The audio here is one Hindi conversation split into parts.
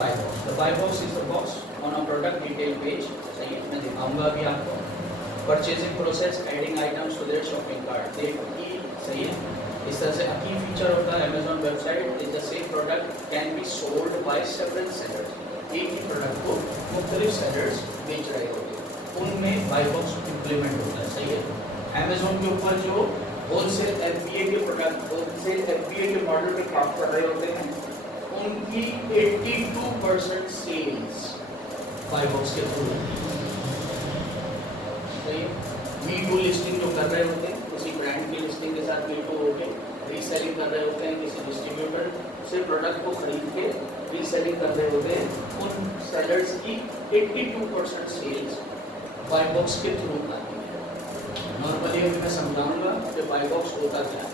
buy box. The buy box is the box on a product detail page. सही है, मैं दिखाऊंगा अभी आपको. Purchasing process, adding items to their shopping cart. देखिए सही है. इस तरह से a key feature of the Amazon website is the same product can be sold by several sellers. एक ही प्रोडक्ट को मुख्तलिफ सेलर्स बेच रहे होते हैं, उनमें बाय बॉक्स इम्प्लीमेंट होता है. सही है. Amazon के ऊपर जो होलसेल FBA के प्रोडक्ट, होलसेल FBA के मॉडल पे काम कर रहे होते हैं, उनकी 82% सेल्स बाय बॉक्स के थ्रू होती है. सही है. V2 लिस्टिंग जो कर रहे होते हैं, किसी ब्रांड की लिस्टिंग के साथ V2 होके रीसेलिंग कर रहे होते हैं, किसी डिस्ट्रीब्यूटर से प्रोडक्ट को खरीद के रीसेलिंग कर रहे होते हैं, उन सेलर्स की 82% सेल्स बाय बॉक्स के थ्रू आती है. नॉर्मली अभी मैं समझाऊंगा कि बाय बॉक्स होता क्या है.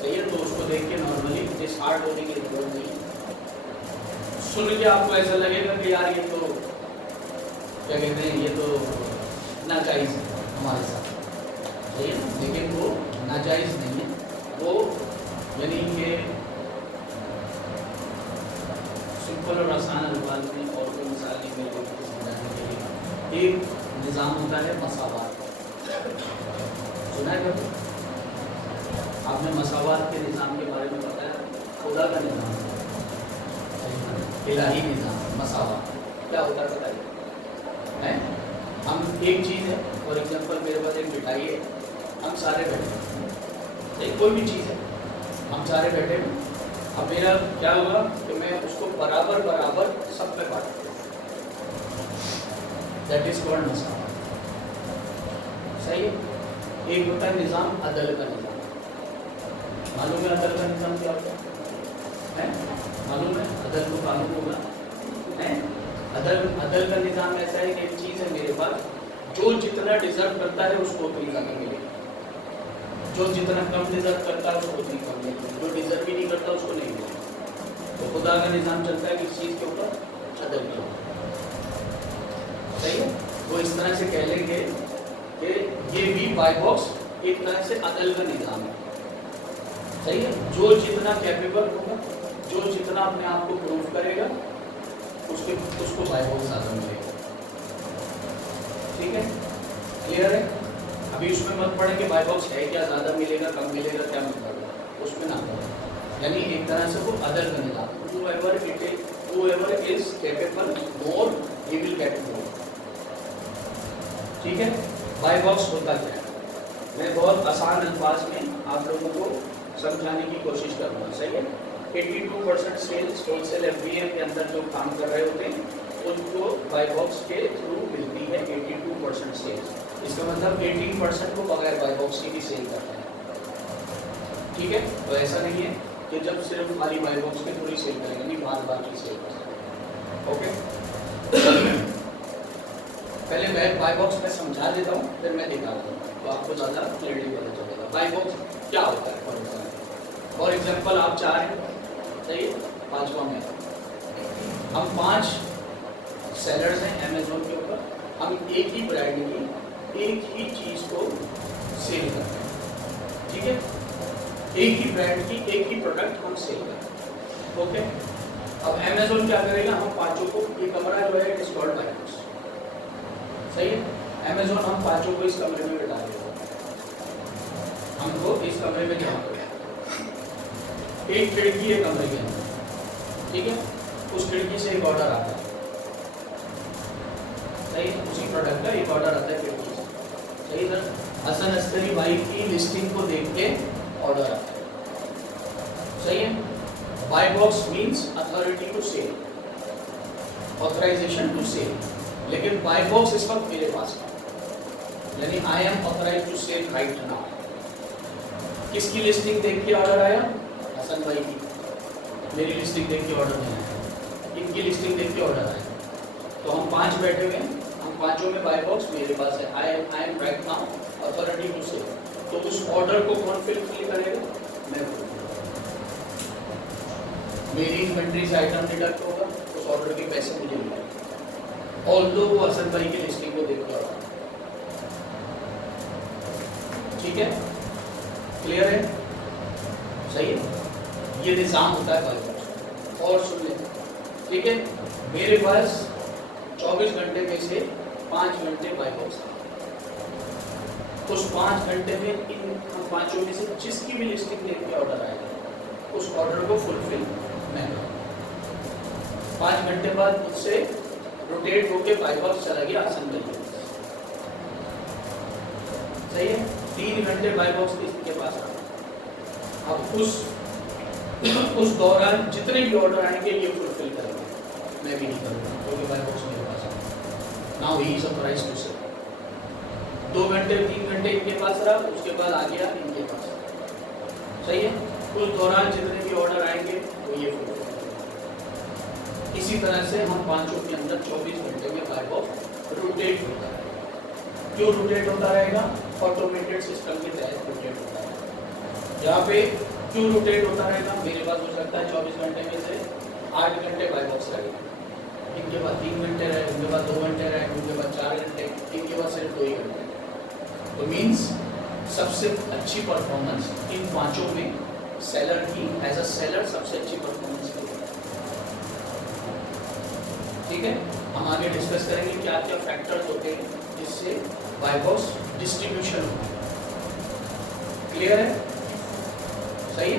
सही है. तो उसको देख के नॉर्मली डिस हार्ड होने की जरूरत नहीं. सुन के आपको ऐसा लगेगा कि यार ये तो क्या कहते हैं, ये तो नाजायज़ है हमारे साथ. सही है. लेकिन वो नाजायज़ नहीं है. वो यानी कि सिंपल और आसान अल्फाज में और कोई मिसाल नहीं मेरे को समझाने के लिए, एक निज़ाम होता है मसावात. सुना है कभी आपने मसावात के निज़ाम के बारे में बताया? खुदा का निज़ाम, इलाही निज़ाम. मसावात क्या होता है बताइए. हम एक चीज़ है, फॉर एग्जांपल मेरे पास एक मिठाई है, हम सारे बैठे हैं, कोई भी चीज़ है, हम सारे बैठे हैं. अब मेरा क्या होगा कि मैं उसको बराबर बराबर सब पे बांट दूँ. दैट इज कॉल्ड मसावात. सही है. एक होता है निज़ाम अदल का निज़ाम. मालूम है अदल का निज़ाम क्या होता है? मालूम है अदल को कानून होगा है. अदल का निज़ाम ऐसा है कि एक चीज़ है मेरे पास, जो जितना डिजर्व करता है उसको उतनी कमी मिलेगी, जो जितना कम डिजर्व करता है उसको उतनी कम मिलेगी, जो डिजर्व भी नहीं करता उसको नहीं मिलेगी. तो खुदा का निज़ाम चलता है किस चीज़ के ऊपर? अदल के ऊपर. सही है. वो इस तरह से कह लेंगे कि ये भी बाय बॉक्स एक तरह से अदल का निज़ाम है. सही है. जो जितना कैपेबल होगा, जो जितना अपने आप को प्रूव करेगा, उसको बाय बॉक्स ज़्यादा मिलेगा. ठीक है. क्लियर है. अभी उसमें मत पड़े कि बाय बॉक्स है क्या, ज़्यादा मिलेगा कम मिलेगा क्या मिलेगा, उसमें ना पड़े. यानी एक तरह से वो अदल का निज़ाम. whoever is capable more he will get more. ठीक है. बाय बॉक्स होता क्या है, मैं बहुत आसान अल्फाज में आप लोगों को समझाने की कोशिश करूँगा. सही है. 82% सेल्स होलसेल FBA के अंदर जो काम कर रहे होते हैं उनको बाय बॉक्स के थ्रू मिलती है 82% सेल्स. इसका मतलब 18% को बगैर बाय बॉक्स की भी सेल करते हैं. ठीक है. तो ऐसा नहीं है कि जब सिर्फ खाली बाय बॉक्स के थ्रू ही सेल करेंगे, नहीं, बार की सेल करते हैं. ओके. पहले मैं बाय बॉक्स में समझा देता हूँ, फिर मैं दिखाता हूँ, तो आपको ज़्यादा क्लियरली पता चलेगा बाय बॉक्स क्या होता है. फॉर एग्जाम्पल आप चाह रहे हैं, सही है, 5वां में हम 5 सेलर्स हैं अमेजोन के ऊपर, हम एक ही ब्रांड की एक ही चीज़ को सेल करते हैं. ठीक है. एक ही ब्रांड की एक ही प्रोडक्ट हम सेल करते हैं. ओके. अब अमेजोन क्या करेगा, हम 5 को, ये कमरा जो है it is called by box. सही है. अमेजोन हम 5 को इस कमरे में बिठा देगा, हमको इस कमरे में जमा करेगा. एक खिड़की है कमरे के अंदर. ठीक है. उस खिड़की से एक ऑर्डर आता है. सही है. उसी प्रोडक्ट का एक ऑर्डर आता है खिड़की से. सही सर. हसन अस्करी भाई की लिस्टिंग को देख के ऑर्डर आता है. सही है. Buy box means authority to sell, authorization to sell. लेकिन बाय बॉक्स इस वक्त मेरे पास है, यानी I am authorize to sell right now. किसकी लिस्टिंग देख के ऑर्डर आया? हसन भाई की. मेरी लिस्टिंग देख के ऑर्डर नहीं आया, इनकी लिस्टिंग देख के ऑर्डर आया. तो हम 5 बैठे हुए हैं, हम 5 में बाय बॉक्स मेरे पास है. I am right now authority to sell. तो उस ऑर्डर को कौन फिल करेगा? मैं. मेरी इन्वेंट्री से आइटम डिडक्ट होगा, उस ऑर्डर के पैसे मुझे मिलेंगे, ऑल्दो वो हसन भाई की लिस्टिंग को देख कर. ठीक है. क्लियर है. सही है. ये निज़ाम होता है बाय बॉक्स. और सुन लें, ठीक है. मेरे पास 24 घंटे में से 5 घंटे बाय बॉक्स, उस 5 घंटे में इन पांचों में से जिसकी भी लिस्टिंग देख के ऑर्डर आएगा उस ऑर्डर को फुलफिल मैं करूँ। 5 घंटे बाद मुझसे रोटेट होके बाय बॉक्स चला गया आसन तरीके से, सही है। 3 घंटे बाय बॉक्स इसके पास आ, अब उस दौरान जितने भी ऑर्डर आएंगे ये फुलफिल करेंगे, मैं भी नहीं करूँगा क्योंकि बाय बॉक्स मेरे पास आ। Now he is a price to sell. 2 घंटे 3 घंटे इनके पास रहा, उसके बाद आ गया इनके पास, सही है। उस दौरान जितने भी ऑर्डर आएंगे वो ये फुलफिल करेंगे। इसी तरह से हम पांचों के अंदर 24 घंटे में बाय बॉक्स रोटेट होता है। क्यों रोटेट होता रहेगा? ऑटोमेटेड सिस्टम के तहत रोटेट होता है। यहाँ पे क्यों रोटेट होता रहेगा? मेरे पास हो सकता है 24 घंटे में से 8 घंटे बाय बॉक्स रहेगा, इनके बाद 3 घंटे रहे, उनके बाद 2 घंटे रहे, उनके बाद 4 घंटे, इनके बाद सिर्फ 2 ही घंटे। तो मीन्स सबसे अच्छी परफॉर्मेंस इन पांचों में सेलर की, एज अ सेलर सबसे अच्छी परफॉर्मेंस की, ठीक है। हम आगे डिस्कस करेंगे क्या क्या फैक्टर्स होते हैं जिससे बाय बॉक्स डिस्ट्रीब्यूशन होता है। क्लियर है? सही है?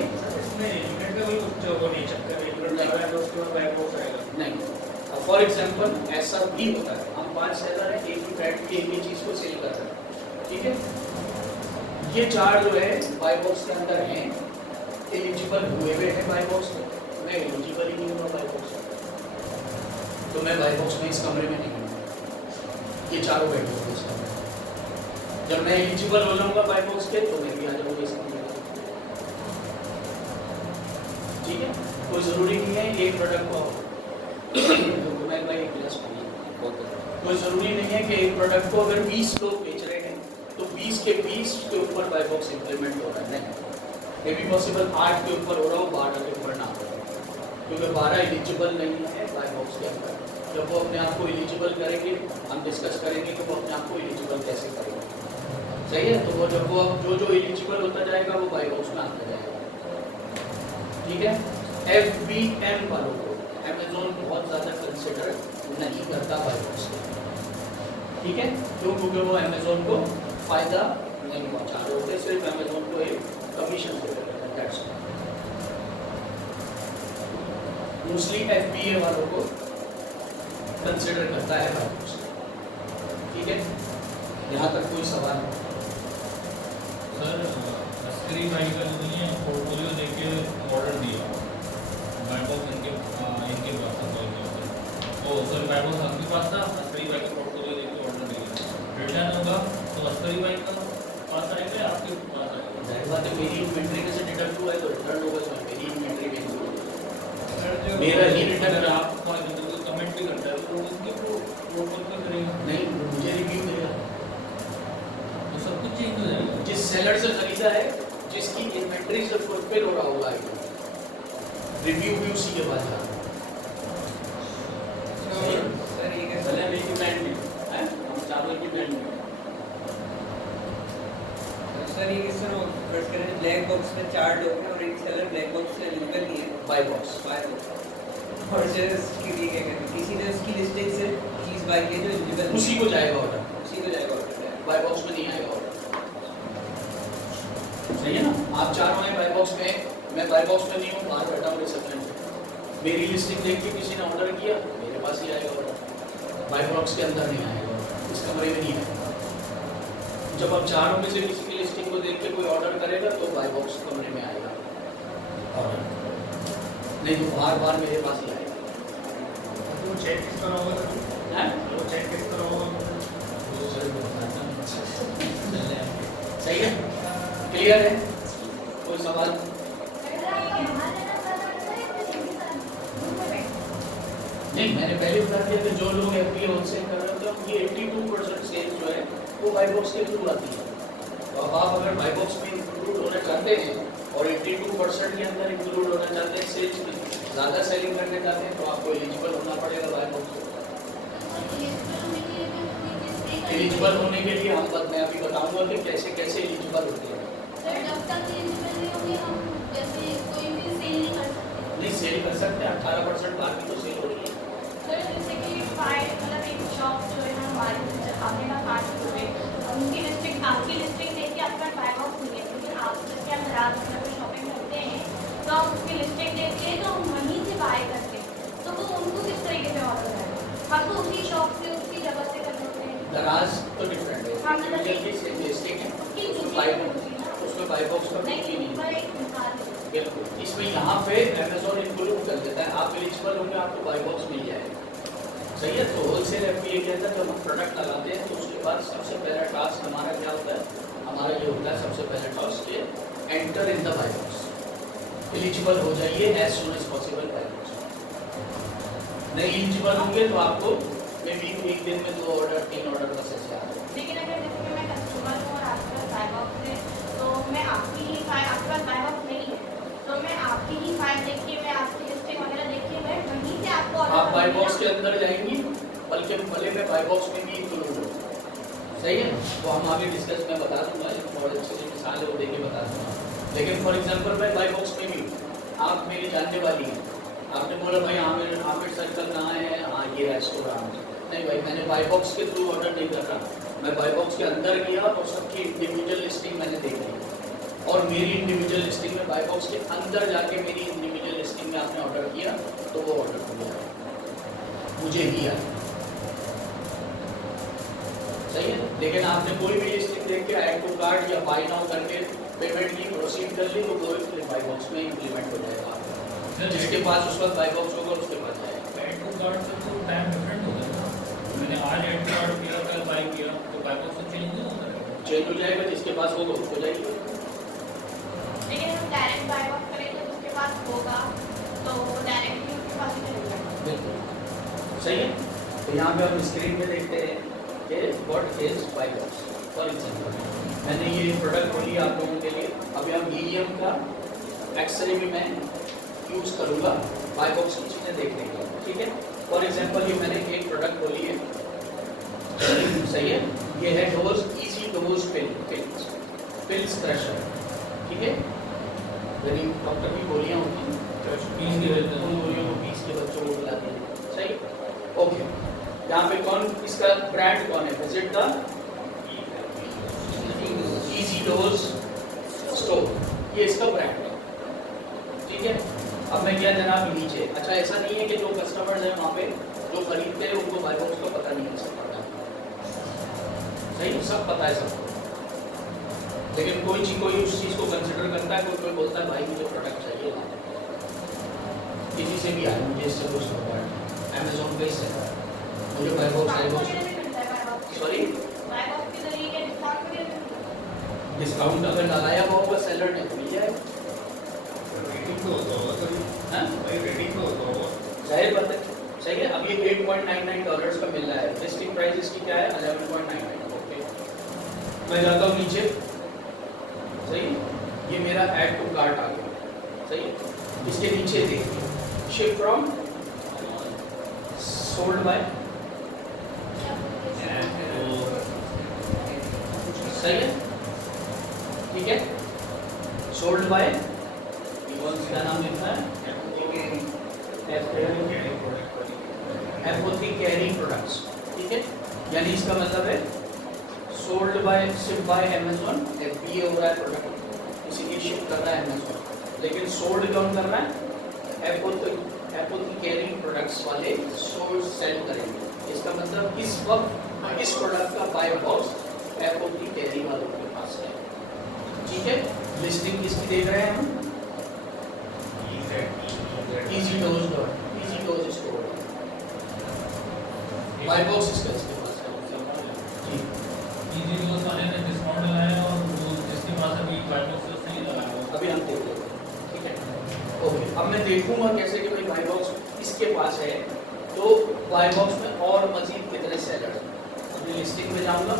नहीं, फॉर एग्जाम्पल ऐसा भी होता है, हम 5 सेलर हैं, एक ही ब्रांड की एक ही चीज को सेल कर रहे हैं, ठीक है। ये 4 जो है बाय बॉक्स के अंदर हैं, एलिजिबल हुए हुए हैं बाय बॉक्स में, मैं एलिजिबल ही नहीं हुआ बाय बॉक्स, तो मैं बाय बॉक्स में इस कमरे में नहीं हूँ। ये चारों बैठे हुए इस कमरे में, जब मैं एलिजिबल हो जाऊंगा बाय बॉक्स के तो मैं भी आ जाऊंगा इस कमरे में, ठीक है। कोई जरूरी नहीं है एक प्रोडक्ट को कोई जरूरी नहीं है कि एक प्रोडक्ट को अगर 20 लोग बेच रहे हैं तो 20 के ऊपर बाय बॉक्स इंप्लीमेंट हो रहा है, नहीं। ये भी पॉसिबल 8 के ऊपर हो रहा हो, 12 के ऊपर ना हो रहा हो, क्योंकि 12 एलिजिबल नहीं है बाय बॉक्स के अंदर। जब वो अपने आप को एलिजिबल करेंगे, हम डिस्कस करेंगे कि वो अपने आप को एलिजिबल कैसे करेंगे, सही है। तो वो जब वो जो एलिजिबल होता जाएगा वो बाय बॉक्स में आता जाएगा, ठीक है। FBM वालों को अमेज़न बहुत ज़्यादा कंसिडर नहीं करता बाय बॉक्स, ठीक है। क्यों? क्योंकि वो अमेज़न को फायदा नहीं पहुंचा रहे होते, सिर्फ अमेज़न को एक कमीशन देते हैं। मोस्टली FBA वालों को कंसिडर करता है बाय बॉक्स, ठीक है। यहाँ तक कोई सवाल नहीं? सर अस्करी भाई का नहीं है, पोर्टफोलियो देके ऑर्डर दिया, बाय बॉक्स इनके पास था, तो सर बाय बॉक्स आपके पास था, अस्करी भाई का पोर्टफोलियो देके ऑर्डर दिया, रिटर्न होगा तो अस्करी भाई का पास आएगा या आपके पास आएगा? जाहिर बात है, मेरी इन्वेंट्री में से डिडक्ट हुआ है तो रिटर्न होगा, सर मेरी इन्वेंट्री में मेरा ही रिटर्न। आप कमेंट भी करता है तो उसके प्रोटोकॉल पर करेगा, नहीं मुझे रिव्यू मिलेगा, तो सब कुछ चेंज हो जाएगा। जिस सेलर से खरीदा है, जिसकी इन्वेंट्री से फुलफिल हो रहा होगा रिव्यू भी उसी के पास जाता है। सर ये कैसे भले मेरी ब्रांड में है, हम चावल की ब्रांड में, सर ये सर फर्स्ट करें ब्लैक बॉक्स में 4 लोग हैं और एक सेलर ब्लैक बॉक्स से एलिजिबल नहीं है बाय बॉक्स। परचेज के लिए क्या करें? किसी ने उसकी लिस्टिंग से चीज बाय की जो एलिजिबल उसी को जाएगा ऑर्डर, उसी को जाएगा ऑर्डर, बाय बॉक्स में नहीं आएगा ऑर्डर, सही है ना। आप 4 हैं बाय बॉक्स में, मैं बाय बॉक्स में नहीं हूँ, बाहर बैठा हूँ रिसेप्शन पे, मेरी लिस्टिंग देख के किसी ने ऑर्डर किया, मेरे पास ही आएगा ऑर्डर, बाय बॉक्स के अंदर नहीं आएगा, इस कमरे में नहीं आएगा। जब आप 4 में से किसी की लिस्टिंग को देख के कोई ऑर्डर करेगा तो बाय बॉक्स कमरे में आएगा ऑर्डर, नहीं तो बार मेरे पास ही आएगा। वो चेक किस तरह होगा? हैं? वो चेक किस तरह होगा? सही है, क्लियर है, कोई सवाल? नहीं, मैंने पहले बता दिया कि जो लोग FBA होलसेल कर रहे होते हैं ये 82% सेल्स जो है वो बाय बॉक्स के थ्रू आती है। तो अब आप अगर बाय बॉक्स में इंक्लूड होना चाहते हैं और 82% के अंदर इंक्लूड होना चाहते हैं, सेल्स में ज़्यादा सेलिंग करने चाहते हैं, तो आपको एलिजिबल होना पड़ेगा बाय बॉक्स। एलिजिबल होने के लिए मैं अभी बताऊंगा कि कैसे कैसे एलिजिबल होते हैं। नहीं सेल कर सकते हैं, 18% बाकी तो सेल हो रही है। हम तो उसी शॉप से उसी जगह से कर लेते हैं। दराज तो डिफरेंट है, हाँ, इंडिविजुअल की सेम लिस्टिंग है, उसकी जूती बाई तो होती है ना। उसमें बाई बॉक्स का नहीं, कुछ भी नहीं ऊपर है। एक निकाल देते हैं। बिल्कुल, इसमें यहाँ पे अमेजोन इंक्लूड कर देता है, आप एलिजिबल होंगे आपको बाई बॉक्स मिल जाएगा। सही है। तो होलसेल एफपीए के अंदर जब हम प्रोडक्ट लगाते हैं तो उसके बाद सबसे पहला टास्क हमारा क्या होता है, हमारा ये होता है सबसे पहला टास्क ये enter in the buy box, eligible हो जाइए as soon as possible buy box. नहीं एलिजिबल होंगे तो आपको मे बी एक दिन में 2 ऑर्डर 3 ऑर्डर बस ऐसे आ जाए। लेकिन अगर जैसे कि मैं कस्टमर हूँ और आपके पास बाय बॉक्स है, तो मैं आपकी ही फाइल, आपके पास बाय बॉक्स नहीं है, तो मैं आपकी ही फाइल देख के, मैं आपकी लिस्टिंग वगैरह देख के मैं वहीं से आपको ऑर्डर आप बाई बॉक्स के अंदर जाएंगी, बल्कि भले में बाई बॉक्स में भी इंक्लूड हो। सही है। तो हम आगे डिस्कस में बता दूंगा, एक बहुत अच्छी मिसाल है वो देके बता दूंगा। लेकिन फॉर एग्जांपल मैं बाई बॉक्स में भी हूँ, आप मेरी जानने वाली हैं, आपने बोला भाई आमिर सर्कल कहाँ है, हाँ ये रेस्टोरेंट। नहीं भाई, मैंने बाई बॉक्स के थ्रू ऑर्डर नहीं कर रहा, मैं बाई बॉक्स के अंदर गया और सबकी इंडिविजुअल लिस्टिंग मैंने देख ली, और मेरी इंडिविजुअल लिस्टिंग में बाई बॉक्स के अंदर जाके मेरी इंडिविजुअल लिस्टिंग में आपने ऑर्डर किया तो वो ऑर्डर हो गया, मुझे ही आया। सही है। लेकिन आपने कोई भी लिस्टिंग देख के ऐड टू कार्ड या बाय नाउ करके पेमेंट की प्रोसीड कर ली तो वो बाई बॉक्स में इम्प्लीमेंट हो जाएगा आपका। जिसके पास उस वक्त बाई बॉक्स होगा उसके पास जाएगा। ऐड टू कार्ड से तो टाइम डिफरेंट होता है ना। मैंने आज ऐड टू कार्ड किया, कल बाय किया, तो बाय बॉक्स चेंज नहीं होता है। चेंज हो जाएगा, जिसके पास होगा उसको जाएगी। लेकिन हम डायरेक्ट बाय बॉक्स करें तो उसके पास होगा, तो डायरेक्ट भी उसके पास ही चलेगा। बिल्कुल सही है। तो यहाँ पे हम स्क्रीन पे देखते हैं कि what is by box. For example मैंने ये प्रोडक्ट बोली आप लोगों के लिए, अभी हम हीलियम का एक्सरे भी मैं यूज़ करूँगा बाई बॉक्स की चीज़ें देखने के लिए। ठीक है। फॉर एग्जाम्पल ये मैंने एक प्रोडक्ट बोली है, सही है, ये है dose easy dose pills crusher. ठीक है। यदि डॉक्टर की गोलियाँ होती हैं पीस के देते हैं। उन गोलियों को पीस के बच्चों को खिलाते हैं। सही। ओके। यहाँ पे कौन, इसका ब्रांड कौन है, visit the easy dose store, ये इसका ब्रांड है। ठीक है। अब मैं क्या जनाब नीचे, अच्छा ऐसा नहीं है कि जो कस्टमर्स हैं वहाँ पे जो खरीदते हैं उनको बाई बॉक्स का पता नहीं है, सब पता है। सही, सब पता है सबको। लेकिन कोई उस चीज़ को कंसिडर करता है, कोई बोलता है भाई मुझे प्रोडक्ट चाहिए, किसी से भी आए मुझे इससे कुछ अमेजोन पे से मुझे बाई बॉक्स सॉरी डिस्काउंट अगर लगाया हुआ होगा सेलर ने मिल जाएगा। जाहिर बात है। सही है। अब ये $8.99 का मिल रहा है, लिस्टिंग प्राइस इसकी क्या है 11.99। ओके, मैं जाता हूँ नीचे। सही है। ये मेरा ऐड टू कार्ट आ गया। सही है। इसके नीचे देखिए शिप फ्रॉम सोल्ड बाय, सही है। ठीक है। सोल्ड बाय क्या नाम लिखा है, FO3 कैरी प्रोडक्ट्स। ठीक है। यानी इसका मतलब है sold by, ship bye Amazon, FBA हो रहा है प्रोडक्ट, इसीलिए शिप कर रहा है अमेजोन। लेकिन सोल्ड कौन कर रहा है, FO3 कैरी प्रोडक्ट्स वाले सोल्ड सेल करेंगे। इसका मतलब इस वक्त इस प्रोडक्ट का बाय बॉक्स FO3 कैरी वालों के पास है। ठीक है। लिस्टिंग किसकी देख रहे हैं हम, easy dose store, buy box इसके पास है। जी, इजी डोज वाले ने डिस्काउंट लगाया और वो जिसके पास अभी बाय बॉक्स नहीं लगाया, अभी हम देख लेते हैं। ठीक है। ओके, अब मैं देखूंगा कैसे कि भाई बाय बॉक्स इसके पास है, तो बाय बॉक्स में और मजीद कितने सेलर हैं। अपनी लिस्टिंग में जाऊंगा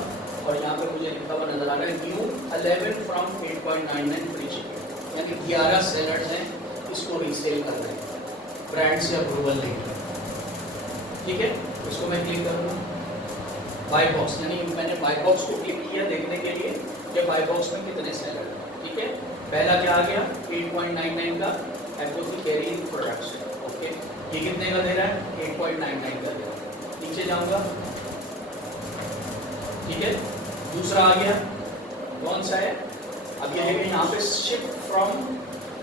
और यहाँ पे मुझे लिखा हुआ नजर आ रहा है न्यू 11 फ्रॉम 8.99 फ्री शिपिंग, यानी 11 सेलर्स हैं इसको रीसेल कर रहे हैं, ब्रांड से अप्रूवल नहीं है। ठीक है। इसको मैं क्लिक करूँगा बाय बॉक्स, यानी मैंने बाय बॉक्स को क्लिक किया देखने के लिए कि बाय बॉक्स में कितने सेलर हैं। ठीक है। पहला क्या आ गया 8.99 का FO3 कैरी प्रोडक्ट्स। ओके, ये कितने का दे रहा है 8.99 का दे रहा है। नीचे जाऊँगा। ठीक है। दूसरा आ गया, कौन सा है, अब ये लेकिन यहाँ पे ship from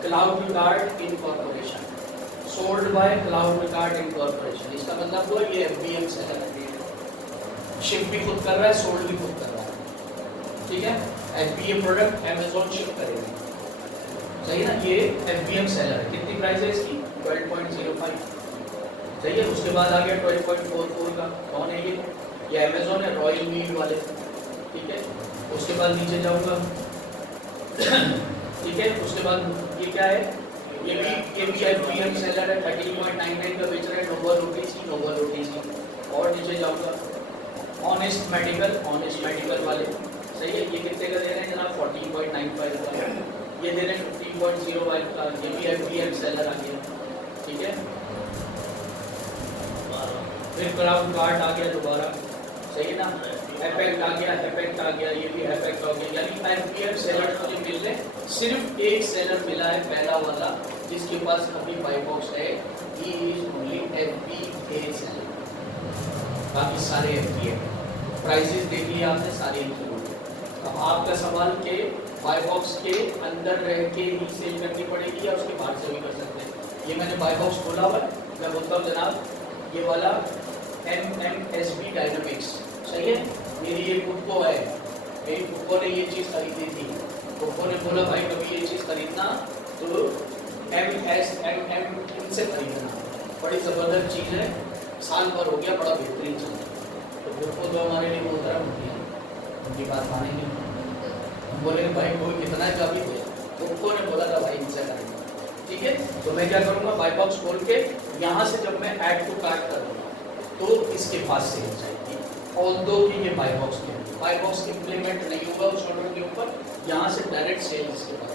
cloud guard incorporation, sold by cloud card incorporation, इसका मतलब हुआ ये FBM सेलर है, शिप भी खुद कर रहा है, सोल्ड भी खुद कर रहा है, ठीक है। FBM प्रोडक्ट अमेजोन शिप करेगी, सही है ना। ये FBM सेलर है, कितनी प्राइस है इसकी 12.05, सही है। उसके बाद आ गया 12.44 का, कौन है ये अमेजोन है, रॉयल मीट वाले, ठीक है। उसके बाद नीचे जाऊंगा ठीक है। उसके बाद ये क्या है, ये भी FBM सेलर है, 13.99 का बेच रहा है, नोबल OTC। और नीचे जाऊंगा ऑनेस्ट मेडिकल वाले, सही है। ये कितने का दे रहे हैं जनाब 14.95 का, ये दे रहे हैं 15.05 का, ये भी FBM सेलर आ गया, ठीक है। फिर क्लाउड कार्ड आ गया दोबारा, सही है ना। एपेक्ट आ गया, ये भी एपेक्ट हो गया, यानी FBM सेलर मुझे मिल रहे, सिर्फ एक सेलर मिला है पहला वाला जिसके पास अभी बाई बॉक्स है, he is only FBA seller, बाकी सारे FBM। प्राइसेस देख लिया आपने सारे इंक्लूड। अब आपका सवाल के बाई बॉक्स के अंदर रह के ही सेल करनी पड़ेगी या उसके बाहर से भी कर सकते हैं। ये मैंने बाई बॉक्स खोला हुआ है, मैं बोलता हूँ जनाब ये वाला MMSB डायनामिक्स, सही है। मेरी ये फुटको है, मेरी फुटको ने ये चीज़ खरीदी थी, फुटको ने बोला भाई कभी ये चीज़ खरीदना तो MSMM इनसे खरीदना, बड़ी ज़बरदस्त चीज़ है, साल भर हो गया, बड़ा बेहतरीन चीज़ है। तो फुटको तो हमारे लिए मोहतरम होती है, उनकी बात मानेंगे। हम बोले भाई कोई कितना है काफ़ी हो, फुटको ने बोला था भाई इनसे खरीदना, ठीक है। तो मैं क्या करूँगा, बाई बॉक्स खोल के यहाँ से जब मैं ऐड टू कार्ट करूँगा तो इसके पास सेल जाएगी, ऑल्दो कि ये बाई बॉक्स की इम्प्लीमेंट नहीं होगा उस ऑर्डर के ऊपर, यहाँ से डायरेक्ट सेल इसके पास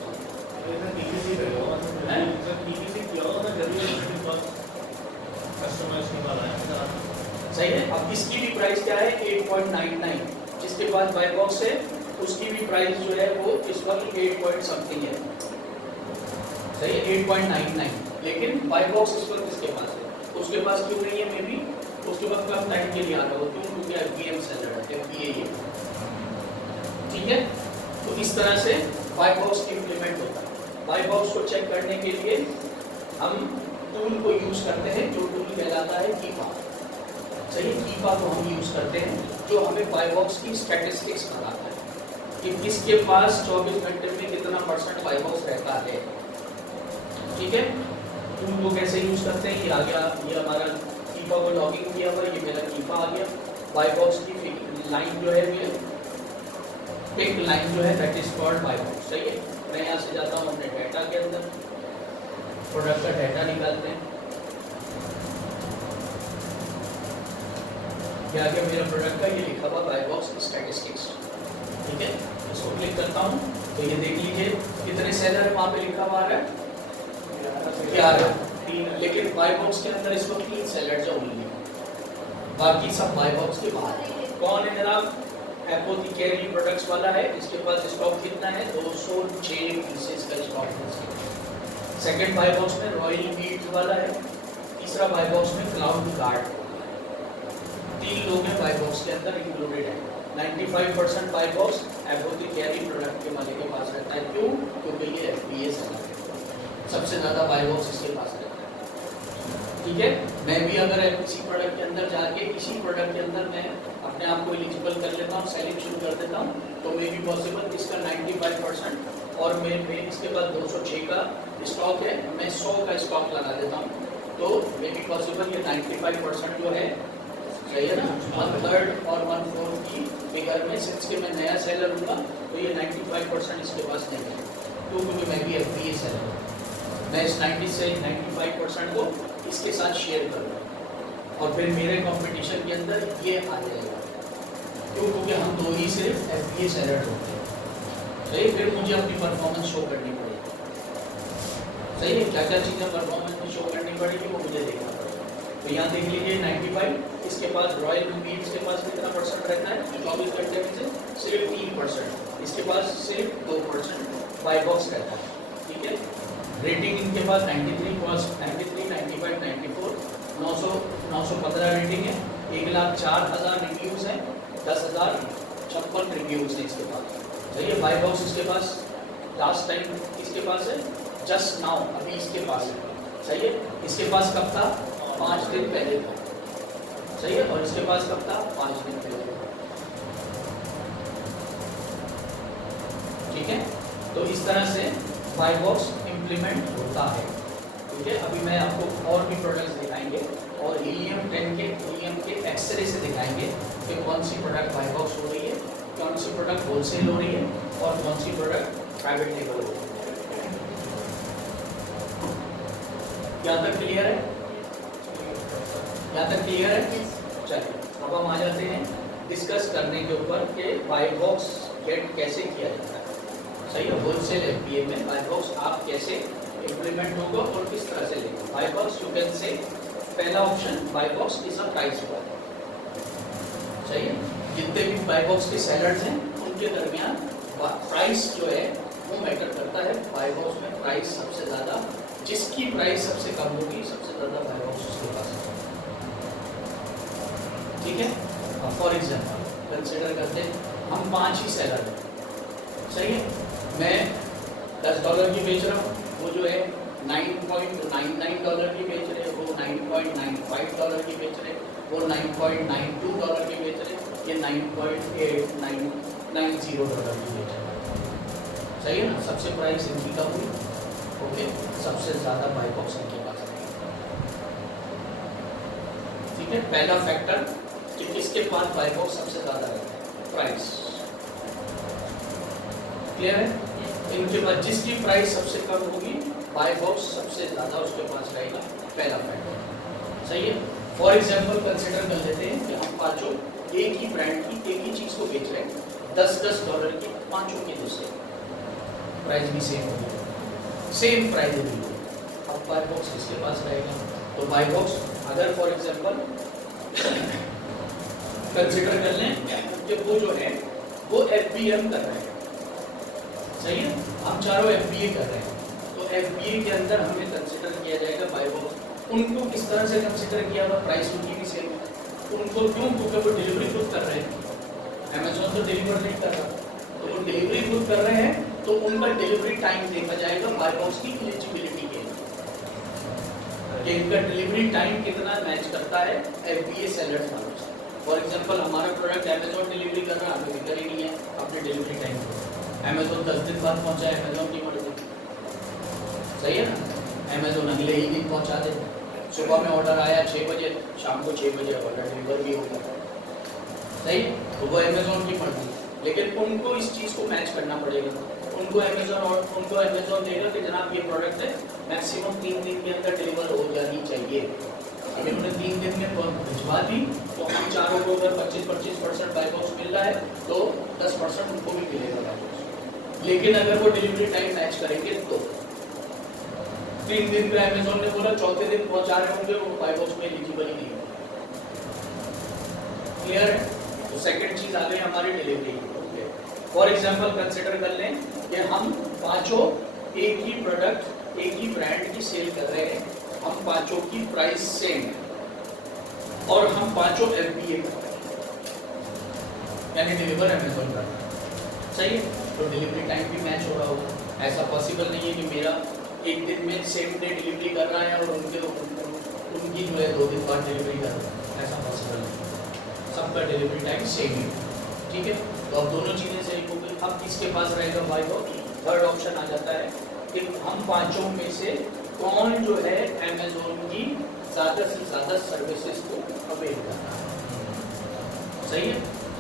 सही है। अब इसकी भी प्राइस क्या है 8.99, जिसके पास बाई बॉक्स है उसकी भी प्राइस जो है वो इस वक्त 8 पॉइंट समथिंग है, सही है 8.99, लेकिन बाई बॉक्स इस वक्त किसके पास है, उसके पास क्यों नहीं है, मे बी उसके बाद कम टाइम के लिए आ रहा हो, क्यों, क्योंकि FBM सेलर है, FBA, ठीक है। तो इस तरह से बाई बॉक्स इम्प्लीमेंट होता है। बाई बॉक्स को चेक करने के लिए हम टूल को यूज़ करते हैं, जो टूल कहलाता है कीपा, सही है। कीपा को हम यूज़ करते हैं, जो हमें बाई बॉक्स की स्टैटिस्टिक्स बताता है कि किसके पास 24 घंटे में कितना % बाई बॉक्स रहता है, ठीक है। टूल को कैसे यूज़ करते हैं, ये आ गया, ये हमारा कीपा को लॉगिंग किया हुआ, ये मेरा कीपा आ गया। बाई बॉक्स की लाइन जो है ये एक लाइन जो है that is called by box, सही है। मैं यहाँ से जाता हूँ अपने डाटा के अंदर, प्रोडक्ट का डाटा निकालते हैं, ये आ गया मेरा प्रोडक्ट का, ये लिखा हुआ बाई बॉक्स स्टैटिस्टिक्स, ठीक है। इसको क्लिक करता हूँ तो ये देख लीजिए कितने सेलर है वहाँ पे लिखा हुआ है 11, लेकिन बाई बॉक्स के अंदर इसको 3 सेलर जो ओनली, बाकी सब बाई बॉक्स के बाहर। कौन है जनाब, एपोथेकेरी प्रोडक्ट्स वाला है, इसके पास स्टॉक कितना है 206 पीसेस का स्टॉक है। सेकंड बाई बॉक्स में रॉयल मीट वाला है, तीसरा बाई बॉक्स में क्लाउड कार्ड, 3 लोग हैं बाई बॉक्स के अंदर इंक्लूडेड है। 95% बाई बॉक्स एपोथेकेरी प्रोडक्ट के मालिक के पास रहता है, क्यों, क्योंकि ये FBA सेलर है, सबसे ज़्यादा बाई बॉक्स इसके पास रहता है, ठीक है। मैं भी अगर किसी प्रोडक्ट के अंदर जाके इसी प्रोडक्ट के अंदर मैं अपने आप को एलिजिबल कर लेता हूँ, सेलिंग शुरू कर देता हूँ, तो मे भी पॉसिबल इसका 95% और मैं इसके पास 206 का स्टॉक है, मैं 100 का स्टॉक लगा देता हूँ, तो मे भी पॉसिबल ये 95% जो है, सही है ना, 1/3 और 1/4 की फिगर में, सिंस के मैं नया सेलर हूँगा तो ये 95% इसके पास नहीं है, क्योंकि मैं भी FBA सेलर हूँ, मैं इस 90 से 95% को इसके साथ शेयर करूँगा और फिर मेरे कंपटीशन के अंदर ये आ जाएगा, क्यों, क्योंकि हम 2 ही सिर्फ FBA सेलर होते हैं, सही। फिर मुझे अपनी परफॉर्मेंस शो करनी पड़ेगी, सही है। क्या क्या चीज़ें परफॉर्मेंस में शो करनी पड़ेगी वो मुझे देखना पड़ेगा। तो यहाँ देख लीजिए 95, इसके पास रॉयल मीट्स के पास कितना % रहता है 24 घंटे में से सिर्फ 3%, इसके पास सिर्फ 2% बाई बॉक्स रहता है, ठीक है। रेटिंग इनके पास 93, 95, 94, 915 रेटिंग है, 1,04,000 रिव्यूज़ हैं, 10,056 रिव्यूज़ हैं इसके पास, सही है। बाई बॉक्स इसके पास लास्ट टाइम इसके पास है, जस्ट नाउ अभी इसके पास है, सही है। इसके पास कब था? 5 दिन पहले था, सही है। और इसके पास कब था? 5 दिन पहले था, ठीक है। तो इस तरह से बाय बॉक्स इम्प्लीमेंट होता है, ठीक है। अभी मैं आपको और भी प्रोडक्ट्स दिखाएंगे और हीलियम 10 के हीलियम के एक्सरे से दिखाएंगे कि कौन सी प्रोडक्ट बाय बॉक्स हो रही है, कौन सी प्रोडक्ट होलसेल हो रही है और कौन सी प्रोडक्ट प्राइवेट लेवल हो रही है। यहाँ तक क्लियर है? यहाँ तक क्लियर है? चलिए अब हम आ जाते हैं डिस्कस करने के ऊपर कि बाय बॉक्स गेट कैसे किया जाता है, सही है। होलसेल एफबीए में बाय बॉक्स आप कैसे इम्प्लीमेंट होगा और किस तरह से लेंगे। Bye box you can see पहला option, buy box is a price war, सही है। जितने भी बाय बॉक्स के सेलर्स हैं उनके दरमियान प्राइस जो है वो मैटर करता है। बाय बॉक्स में प्राइस सबसे ज़्यादा, जिसकी प्राइस सबसे कम होगी सबसे ज़्यादा बाय बॉक्स उसके पास है, ठीक है। फॉर एग्जाम्पल कंसिडर करते हैं हम 5 ही सेलर हैं, सही है। मैं $10 की बेच रहा हूँ, वो जो है $9.99 की बेच रहे हैं, वो $9.95 की बेच रहे हैं, वो $9.92 की बेच रहे हैं, ये $9.8990 की बेच रहे हैं, सही है ना। सबसे प्राइस इनकी कम हुई, ओके। सबसे ज़्यादा बाय बॉक्स इनके पास है, ठीक है। पहला फैक्टर कि किसके पास बाय बॉक्स सबसे ज़्यादा है, प्राइस, क्लियर है। इनके पास जिसकी प्राइस सबसे कम होगी बाय बॉक्स सबसे ज़्यादा उसके पास रहेगा, पहला फैक्टर, सही है। फॉर एग्जाम्पल कंसिडर कर लेते हैं कि हम पाँचों एक ही ब्रांड की एक ही चीज़ को बेच रहे हैं, $10 की, पाँचों की दूसरे प्राइस भी सेम होगी, सेम प्राइस भी होगी। अब बाय बॉक्स किसके पास रहेगा? तो बाय बॉक्स अगर फॉर एग्जाम्पल कंसिडर कर लें कि वो जो है वो एफबीएम कर रहे हैं, सही है। हम चारों एफबीए कर रहे हैं, तो एफबीए के अंदर हमें कंसिडर किया जाएगा बाय बॉक्स। उनको किस तरह से कंसिडर किया हुआ? प्राइस उनकी भी सेम है, तो उनको क्यों? क्योंकि वो डिलीवरी खुद कर रहे हैं, अमेजोन तो डिलीवर नहीं कर रहा, तो वो डिलीवरी खुद कर रहे हैं, तो उनका डिलीवरी टाइम देखा जाएगा बाय बॉक्स की एलिजिबिलिटी के, कि इनका डिलीवरी टाइम कितना मैच करता है एफबीए सेलर्स वालों से। फॉर एग्जाम्पल हमारा प्रोडक्ट अमेजोन डिलीवरी कर रहा है, हमें दिक्कत ही नहीं है अपने डिलीवरी टाइम को, अमेजोन 10 दिन बाद पहुंचा है, अमेजोन की मर्जी, सही है ना। अमेजोन अगले ही दिन पहुंचा दे, सुबह में ऑर्डर आया 6 बजे, शाम को 6 बजे ऑर्डर डिलीवर भी हो गया, सही। तो वो अमेजोन की मर्जी, लेकिन उनको इस चीज़ को मैच करना पड़ेगा। उनको अमेजोन देगा कि जनाब ये प्रोडक्ट है मैक्सिमम 3 दिन के अंदर डिलीवर हो जानी चाहिए। अगर उन्होंने 3 दिन में भिजवा दी तो हम चारों को अगर 25% बाय बॉक्स मिल रहा है तो 10% उनको भी मिलेगा बाय बॉक्स। लेकिन अगर वो डिलीवरी टाइम मैच करेंगे तो 3 दिन पे अमेजोन ने बोला, चौथे दिन पहुंचा रहे होंगे, वो बाय बॉक्स में एलिजिबल ही नहीं होगा, क्लियर है। तो सेकंड चीज आ गई हमारी डिलीवरी। फॉर एग्जाम्पल कंसिडर कर लें कि हम पांचों एक ही प्रोडक्ट एक ही ब्रांड की सेल कर रहे हैं, हम पांचों की प्राइस सेम है और हम पांचों एफबीए कर रहे हैं, यानी डिलीवर अमेजोन कर रहे हैं, सही है। तो डिलीवरी टाइम भी मैच हो रहा होगा। ऐसा पॉसिबल नहीं है कि मेरा एक दिन में सेम डे डिलीवरी कर रहा है और उनकी जो है 2 दिन बाद डिलीवरी कर रहा है, ऐसा पॉसिबल नहीं। सबका डिलीवरी टाइम सेम है, ठीक है। तो अब दोनों चीज़ें सही हो गई। अब किसके पास रहेगा बाय बॉक्स? थर्ड ऑप्शन आ जाता है कि हम पांचों में से कौन जो है अमेजोन की ज़्यादा से ज़्यादा सर्विसेज को अवेल कर रहा है, सही है।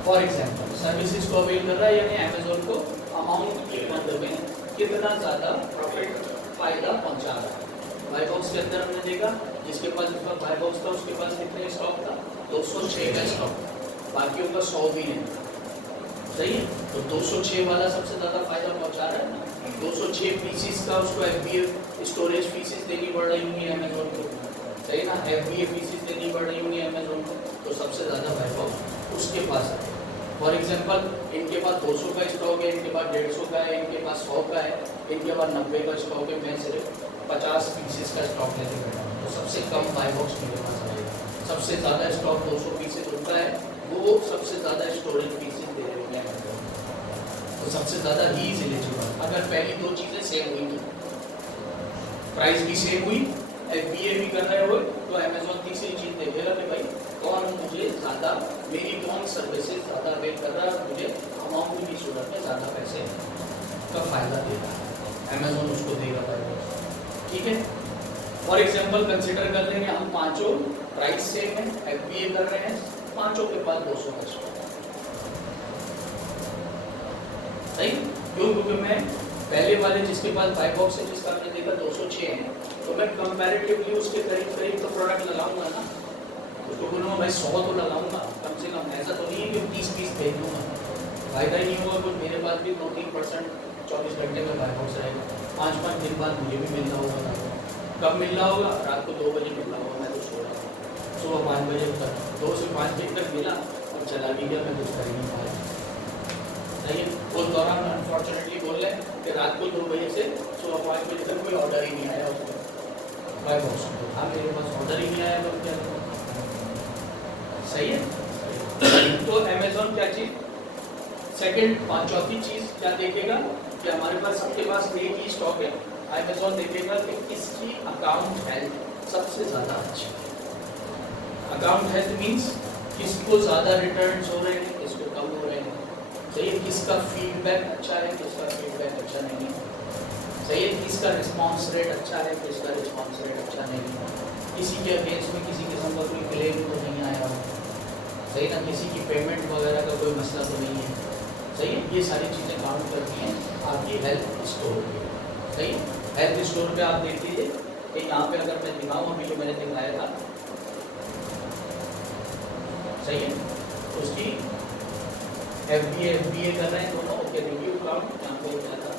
फॉर एग्जाम्पल सर्विसेज को अवेल कर रहा है, यानी अमेजोन को अमाउंट के मध्य में कितना ज़्यादा प्रॉफिट फायदा पहुंचा रहा है। बाय बॉक्स के अंदर हमने देखा जिसके पास उसका बाय बॉक्स था उसके पास कितने स्टॉक था? 206 का स्टॉक, बाकियों का 100 भी नहीं, सही है। तो 206 वाला सबसे ज़्यादा फायदा पहुंचा रहा है ना। 206 पीसीस का उसको एफबीए स्टोरेज फीसेस देनी पड़ रही होंगी अमेजोन को, सही ना। एफबीए फीसेस देनी पड़ रही होंगी अमेजोन को, तो सबसे ज़्यादा बाय बॉक्स उसके पास है। फॉर एग्जाम्पल इनके पास 200 का स्टॉक है, इनके पास 150 का है, इनके पास 100 का है, इनके पास 90 का स्टॉक है, मैं सिर्फ 50 पीसेस का स्टॉक लेके बैठा हूँ, तो सबसे कम बाय बॉक्स मेरे पास आएगा। सबसे ज़्यादा स्टॉक 200 पीसेस उनका है, वो सबसे ज़्यादा स्टोरेज पीसेस दे रहे हैं अमेजोन, तो सबसे ज़्यादा ही इज एलिजिबल। अगर पहली दो चीज़ें सेम हुई तो प्राइस भी सेम हुई, FBA भी कर रहे हो तो अमेजोन तीसरी चीज देखेगा कि भाई कौन मुझे ज़्यादा, मेरी कौन सर्विसेज ज़्यादा अवेल कर रहा है, मुझे अमाउंट की सूरत में ज़्यादा पैसे का फायदा देगा, अमेजोन उसको देगा भाई। ठीक है, फॉर एग्जाम्पल कंसिडर कर लेंगे हम पांचों प्राइस सेम है, FBA कर रहे हैं, पांचों के पास 200 का स्टॉक, सही क्यों? क्योंकि मैं पहले वाले जिसके पास बाय बॉक्स है, जिसका हमने देखा 206 है, तो मैं कंपैरेटिवली उसके करीब करीब तो प्रोडक्ट लगाऊंगा ना, तो बोलूँगा भाई 100 तो लगाऊंगा कम से कम, ऐसा तो नहीं है कि 30 पीस भेज दूंगा, फायदा ही नहीं होगा कुछ। मेरे पास भी 2-3% 24 घंटे में बाय बॉक्स रहेगा, 5-5 दिन बाद मुझे भी मिल रहा होगा। कब मिल रहा होगा? रात को 2 बजे मिल रहा होगा, मैं तो सो रहा हूँ, सुबह 5 बजे तक, 2 से 5 दिन तक मिला और चला भी गया, मैं कुछ कर ही नहीं पाया। सही है, उस दौरान अनफॉर्चुनेटली बोल रहे हैं कि रात को 2 बजे से सुबह 5 बजे तक कोई ऑर्डर ही नहीं आया उसको बाय बॉक्स को। हाँ, मेरे पास ऑर्डर ही नहीं आया तो क्या करूँ? सही है, तो अमेजोन क्या चीज़ सेकंड, चौथी चीज़ क्या देखेगा कि हमारे पास सबके पास एक ही स्टॉक है, अमेजोन देखेगा कि किसकी अकाउंट हेल्थ सबसे ज़्यादा अच्छी है। अकाउंट हेल्थ मीन्स किसको ज़्यादा रिटर्न्स हो रहे हैं, किसको कम हो रहे हैं, सही है, किसका फीडबैक अच्छा है, किसका फीडबैक अच्छा नहीं है, सही है, किसका रिस्पांस रेट अच्छा है, किसका रिस्पांस रेट अच्छा नहीं है, किसी के अगेंस्ट में किसी किस्म का कोई क्लेम तो नहीं आया हो, सही ना, किसी की पेमेंट वगैरह का कोई मसला तो नहीं है, सही है, ये सारी चीज़ें काउंट करती हैं आपकी हेल्थ स्टोर पे। सही है, हेल्थ स्टोर पे आप देख लीजिए कि यहाँ पे अगर मैं दिखाऊँ अभी जो मैंने दिखाया था, सही है, उसकी FBA कर रहे हैं दोनों, ओके, रिव्यू काउंट यहाँ पे क्या था,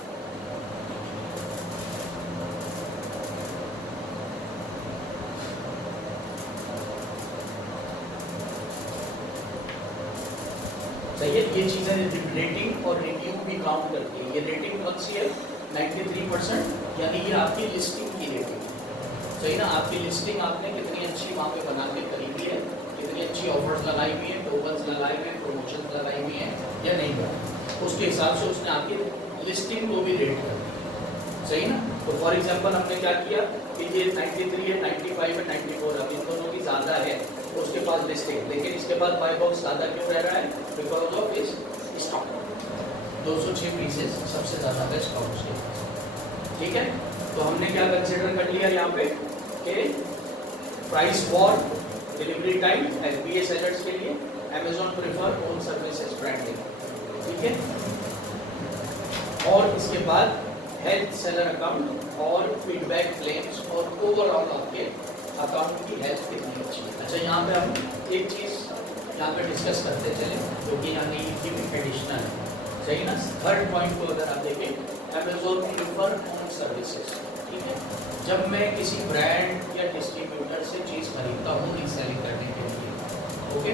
सही है, ये चीज़ें रेटिंग और रिव्यू भी काउंट करती है। ये रेटिंग कौन सी है? 93%, यानी ये आपकी लिस्टिंग की रेटिंग, सही ना, आपकी लिस्टिंग आपने कितनी अच्छी वहाँ पे बना के खरीदी है, कितनी अच्छी ऑफर्स लगाई हुई है, टोकन्स लगाए हुए हैं, प्रमोशन लगाई हुई हैं या नहीं लगाई, उसके हिसाब से उसने आपकी लिस्टिंग को भी रेट कर दिया, सही ना। तो फॉर एग्जांपल हमने क्या किया कि ये 93 है, 95 है, 94, अब इन दोनों की ज़्यादा है उसके पास लिस्टिंग, लेकिन इसके पास बाय बॉक्स ज़्यादा क्यों रह रहा है? बिकॉज ऑफ इस स्टॉक, 206 पीसेस सबसे ज़्यादा है स्टॉक उसके पास। ठीक है, तो हमने क्या कंसिडर कर लिया यहाँ पे कि price war, delivery time, FBA sellers के लिए, Amazon prefer own services branding, ठीक है, और इसके बाद हेल्थ सेलर अकाउंट और फीडबैक क्लेम्स और ओवरऑल आपके अकाउंट की हेल्थ कितनी अच्छी है। अच्छा, यहाँ पे हम एक चीज़ यहाँ पे डिस्कस करते चले जो कि यहाँ की एडिशनल है, सही ना। थर्ड पॉइंट को अगर आप देखें, अमेजोन प्रेफर ओन सर्विसेज, ठीक है, जब मैं किसी ब्रांड या डिस्ट्रीब्यूटर से चीज़ खरीदता हूँ रीसेलिंग करने के लिए, ओके,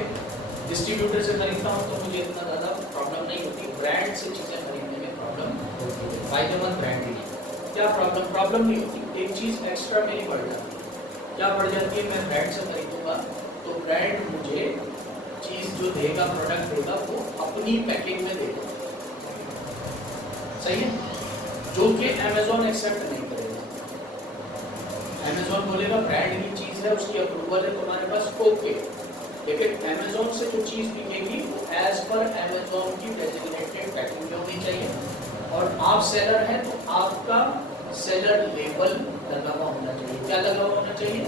डिस्ट्रीब्यूटर से खरीदता हूँ तो मुझे इतना ज़्यादा प्रॉब्लम नहीं होती, ब्रांड से चीज़ें खरीदने में प्रॉब्लम होती है, फायदेमंद ब्रांड ही नहीं, क्या प्रॉब्लम नहीं होती, एक चीज़ एक्स्ट्रा मेरी बढ़ जाती है, क्या बढ़ जाती है, मैं ब्रांड से खरीदूँगा तो ब्रांड मुझे चीज़ जो देगा, प्रोडक्ट देगा, वो अपनी पैकिंग में देगा, सही है, जो कि अमेजोन एक्सेप्ट नहीं करेगा। अमेजोन बोलेगा ब्रांड की चीज़ है, उसकी अप्रूवल है तुम्हारे पास, ओके, लेकिन अमेजोन से जो चीज़ बिकेगी वो एज पर अमेजोन की डेजिग्नेटेड पैकिंग में होनी चाहिए, और आप सेलर हैं तो आपका सेलर लेबल लगा हुआ होना चाहिए। क्या लगा हुआ होना चाहिए?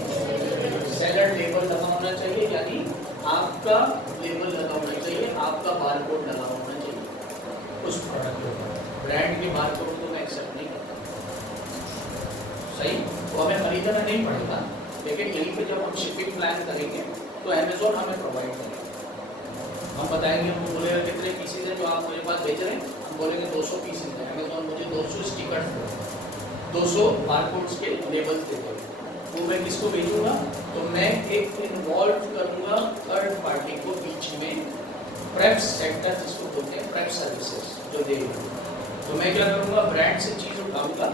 सेलर लेबल लगा होना चाहिए, यानी आपका लेबल लगा होना चाहिए, आपका बारकोड लगा होना चाहिए उस प्रोडक्ट के ऊपर। ब्रांड के बारकोड को मैं एक्सेप्ट नहीं करता, सही, तो हमें खरीदना नहीं पड़ेगा, लेकिन यहीं पे जब हम शिपिंग प्लान करेंगे तो अमेजोन हमें प्रोवाइड करेगा, हम बताएंगे, हम बोलेगा कितने पीसेज हैं जो आप मेरे पास भेज रहे हैं, हम बोलेंगे 200 पीसेज हैं, अमेजोन मुझे 200 स्टिकर्स दे, 200 बारकोड्स के लेबल्स दे देंगे, वो मैं किसको भेजूंगा? तो मैं एक इन्वॉल्व करूंगा थर्ड पार्टी को बीच में, प्रेप्स सेंटर जिसको बोलते हैं, प्रेप सर्विसेज जो देगा, तो मैं क्या करूंगा? ब्रांड से चीज़ उठाऊंगा,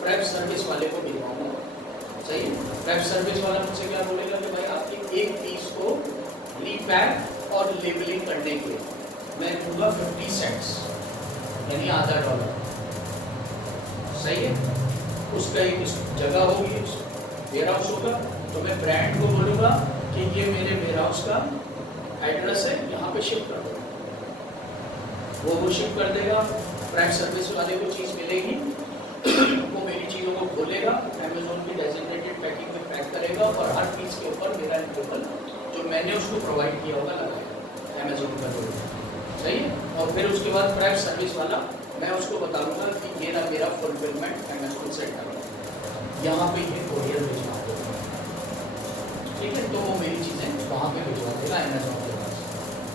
प्रेप सर्विस वाले को भिजवाऊंगा, सही है, प्रेप सर्विस वाला मुझसे क्या बोलेगा कि भाई आपकी एक पीस को रीपैक और लेबलिंग करने के लिए मैं दूंगा 50 सेंट्स, यानी $0.50, सही है, उसका एक जगह होगी, वेयर हाउस होगा तो मैं ब्रांड को बोलूँगा कि ये मेरे वेयर हाउस का एड्रेस है, यहाँ पे शिफ्ट कर दो, वो शिफ्ट कर देगा। प्राइम सर्विस वाले को चीज़ मिलेगी, वो मेरी चीज़ों को खोलेगा, अमेजोन की डेजिग्नेटेड पैकिंग में पैक करेगा और हर पीस के ऊपर मेरा लेबल जो मैंने उसको प्रोवाइड किया होगा लगाएगा अमेजोन का लोगो, सही है। और फिर उसके बाद प्राइम सर्विस वाला मैं उसको बताऊंगा कि ये ना मेरा फुलफिलमेंट अमेजोन सेंटर है, यहाँ पे ये कोरियर भिजवा दो, ठीक है। तो वो मेरी चीज़ें वहाँ पे भिजवा देगा अमेजोन के पास।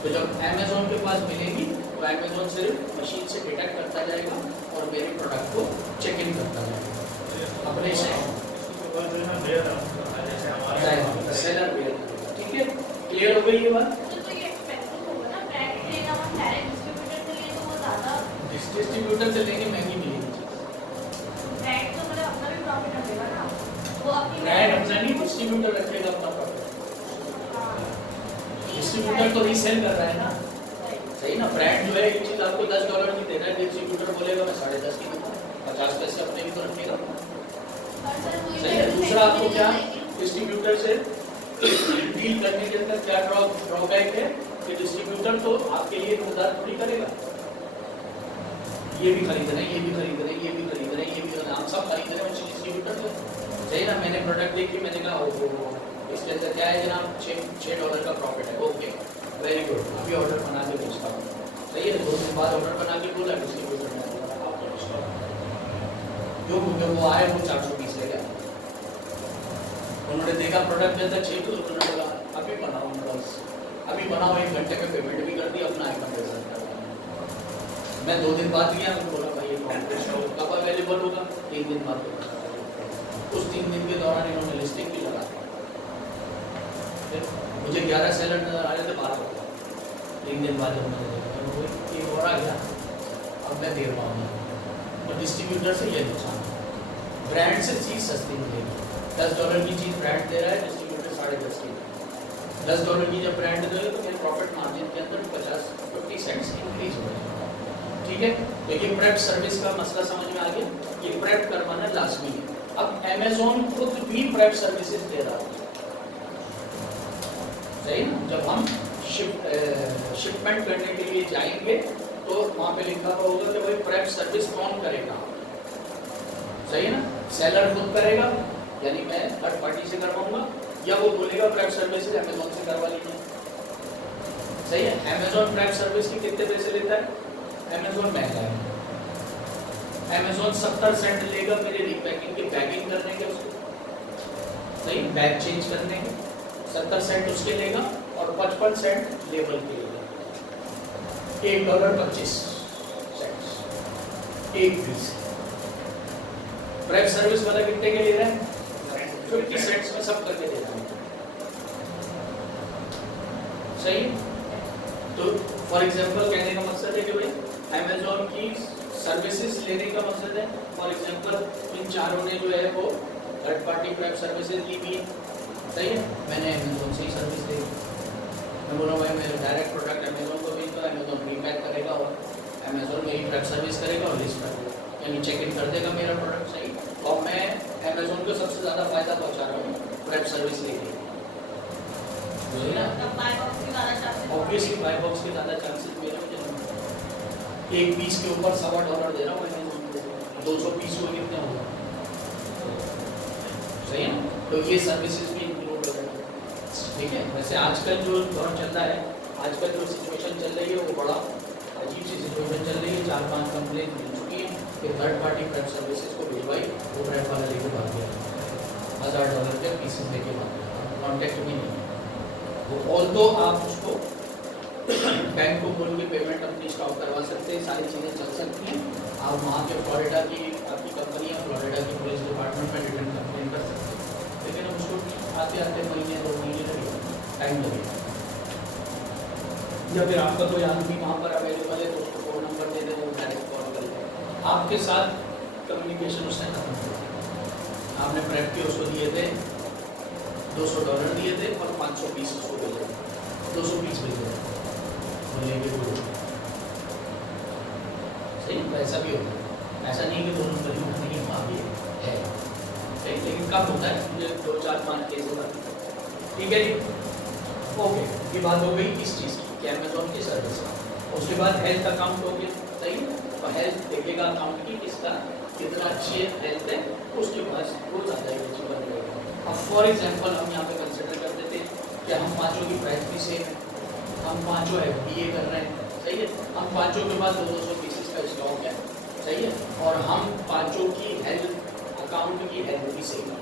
तो जब अमेजोन के पास मिलेगी तो अमेजोन सिर्फ मशीन से डिटेक्ट करता जाएगा और मेरे प्रोडक्ट को चेक इन करता जाएगा अपने से सेलर वेयर, ठीक है। क्लियर हो गई ये बात? तो ये एक्सपेंसिव होगा ना, ब्रांड से लेना हम डायरेक्ट डिस्ट्रीब्यूटर से लिए तो वो ज़्यादा, डिस्ट्रीब्यूटर से लेंगे महंगी मिलेगी, ब्रांड तो मतलब अपना भी प्रॉफिट रखेगा ना, वो अपनी ब्रांड अपना नहीं, डिस्ट्रीब्यूटर रखेगा अपना प्रॉफिट। हाँ। डिस्ट्रीब्यूटर तो रीसेल कर रहा है ना, सही ना। ब्रांड जो है ये चीज़ आपको $10 की दे रहा है, डिस्ट्रीब्यूटर बोलेगा मैं 10.5 की दूँगा, 50 पैसे अपने भी तो रखेगा, सही है। दूसरा आपको क्या डिस्ट्रीब्यूटर से डील करने के अंदर क्या ड्रॉबैक है कि डिस्ट्रीब्यूटर तो आपके लिए इंतजार थोड़ी करेगा, ये भी खरीद रहे हैं, ये भी खरीद रहे हैं, ये भी खरीद रहे हैं, ये भी हम सब खरीद रहे हैं उसी डिस्ट्रीब्यूटर से, सही ना। मैंने प्रोडक्ट देखी, मैंने कहा ओ इसके अंदर क्या है जनाब, $6 का प्रॉफिट है, ओके वेरी गुड, अभी ऑर्डर बना के भेजता हूँ, सही है। 2 दिन बाद ऑर्डर बना के बोला डिस्ट्रीब्यूटर ने आपको डिस्काउंट जो मुझे वो आए वो 420 ले गया। उन्होंने देखा प्रोडक्ट के अंदर 6 तो उन्होंने बोला अभी बनाओ, बस अभी बनाओ, 1 घंटे में पेमेंट भी कर दी, अपना आइटम दे सकता है। मैं 2 दिन बाद गया, मैंने बोला भाई ये कॉम्प्रेशन कब अवेलेबल होगा, 3 दिन बाद। उस 3 दिन के दौरान इन्होंने लिस्टिंग भी लगा, मुझे 11 सेलर नजर आ रहे थे, 12 होगा। 3 दिन बाद जब मैंने देखा एक और आ गया, अब मैं दे पाऊँगा। और डिस्ट्रीब्यूटर से ये नुकसान है, ब्रांड से चीज़ सस्ती मिलेगी, $10 की चीज़ ब्रांड दे रहा है, डिस्ट्रीब्यूटर 10.5 की। $10 की जब ब्रांड दे तो मेरे प्रॉफिट मार्जिन के अंदर 50 सेंट्स इंक्रीज हो जाएगा, ठीक है। तो ये प्रेप सर्विस का मसला समझ में आ गया, ये प्रेप करवाना लाजमी है। अब अमेजोन खुद भी प्रेप सर्विसेज दे रहा है, सही ना। जब हम शिपमेंट करने के लिए जाएंगे तो वहाँ पे लिखा होगा कि भाई प्रेप सर्विस कौन करेगा, सही है ना। सेलर खुद करेगा यानी मैं थर्ड पार्टी से करवाऊंगा, या वो बोलेगा प्रेप सर्विस अमेजोन से करवा लीजिए, सही है। अमेजोन प्रेप सर्विस के कितने पैसे लेता है? अमेजोन महंगा है, अमेजोन 70 सेंट लेगा मेरे रीपैकिंग की पैकिंग करने के, उसको सही बैग चेंज करने के 70 सेंट उसके लेगा और 55 सेंट लेबल के लेगा। $1.25 एक पीस। प्रेप सर्विस वाला कितने के ले रहा है? 50 सेंट्स में सब करके दे रहा है, सही। तो फॉर एग्जांपल कहने का मकसद है कि भाई अमेजोन की सर्विसेज लेने का मकसद है, फॉर एग्जांपल इन चारों ने जो है वो थर्ड पार्टी प्रेप सर्विसेज ली भी, सही है। मैंने अमेजोन से ही सर्विस ली, मैं बोला भाई मैं डायरेक्ट प्रोडक्ट अमेजोन को भेजता हूँ, अमेजोन रीपैक करेगा और अमेजोन में ही प्रेप सर्विस करेगा और लिस्ट कर देगा, यानी चेक इन कर देगा मेरा प्रोडक्ट, सही। और मैं अमेजोन को सबसे ज़्यादा फायदा पहुँचा रहा हूँ प्रेप सर्विस लेके, सही ना। ऑब्वियसली बाय बॉक्स के ज़्यादा चांसेस मेरे मुझे एक पीस के ऊपर $1.25 दे रहा हूँ मैं, 200 पीस हुए कितने होगा, सही है ना। तो ये सर्विसेज भी इंक्लूड हो जाएगी, ठीक है। वैसे आजकल जो दौर चल रहा है, आजकल जो सिचुएशन चल रही है वो बड़ा अजीब सी सिचुएशन चल रही है। 4-5 कंप्लेन मिल चुकी है कि थर्ड पार्टी प्रेप सर्विसेज को भिजवाई, वो प्रेप वाला लेके भाग गया, $1000 के पीसेस लेके भाग गया, कॉन्टेक्ट भी नहीं है वो। ऑल तो आप उसको बैंक को बोल के पेमेंट अपनी स्टॉप करवा सकते हैं, सारी चीज़ें चल सकती हैं। आप वहाँ के फ्लोरिडा की आपकी कंपनी है, फ्लोरिडा की पुलिस डिपार्टमेंट में रिटर्न कंप्लेन कर सकते हैं, लेकिन अब उसको आते आते महीने 2 महीने लगेगा, टाइम लगेगा। या फिर आपका कोई आदमी वहाँ पर अवेलेबल है तो उसको फ़ोन नंबर दे दें, वो डायरेक्ट कॉल कर ले, आपके साथ कम्युनिकेशन उसने खत्म कर दिया। आपने प्रेप के उसको दिए थे $200 दिए थे और 500 पीस उसको भेजे, 200 पीस भेजे लेके बोलो, सही। ऐसा भी होता है, ऐसा नहीं कि 2 नंबर नहीं, वहाँ भी है, सही, लेकिन कब होता है, मुझे 2-4-5 केसेस आते हैं। ठीक है जी, ओके, ये बात हो गई किस चीज़ की, कि अमेजोन की सर्विस का। उसके बाद हेल्थ अकाउंट हो गया, सही, और हेल्थ देखेगा अकाउंट की किसका कितना अच्छी हेल्थ है, उसके पास वो ज़्यादा एलिजिबल रहेगा। अब फॉर एग्जांपल हम यहाँ पे कंसिडर कर देते हैं कि हम पांचों की प्राइस भी सेम है, हम पांचों FBA कर रहे हैं, सही है, हम पांचों के पास 200 पीसेस का स्टॉक है, सही है, और हम पांचों की हेल्थ अकाउंट की हेल्थ भी सेम है।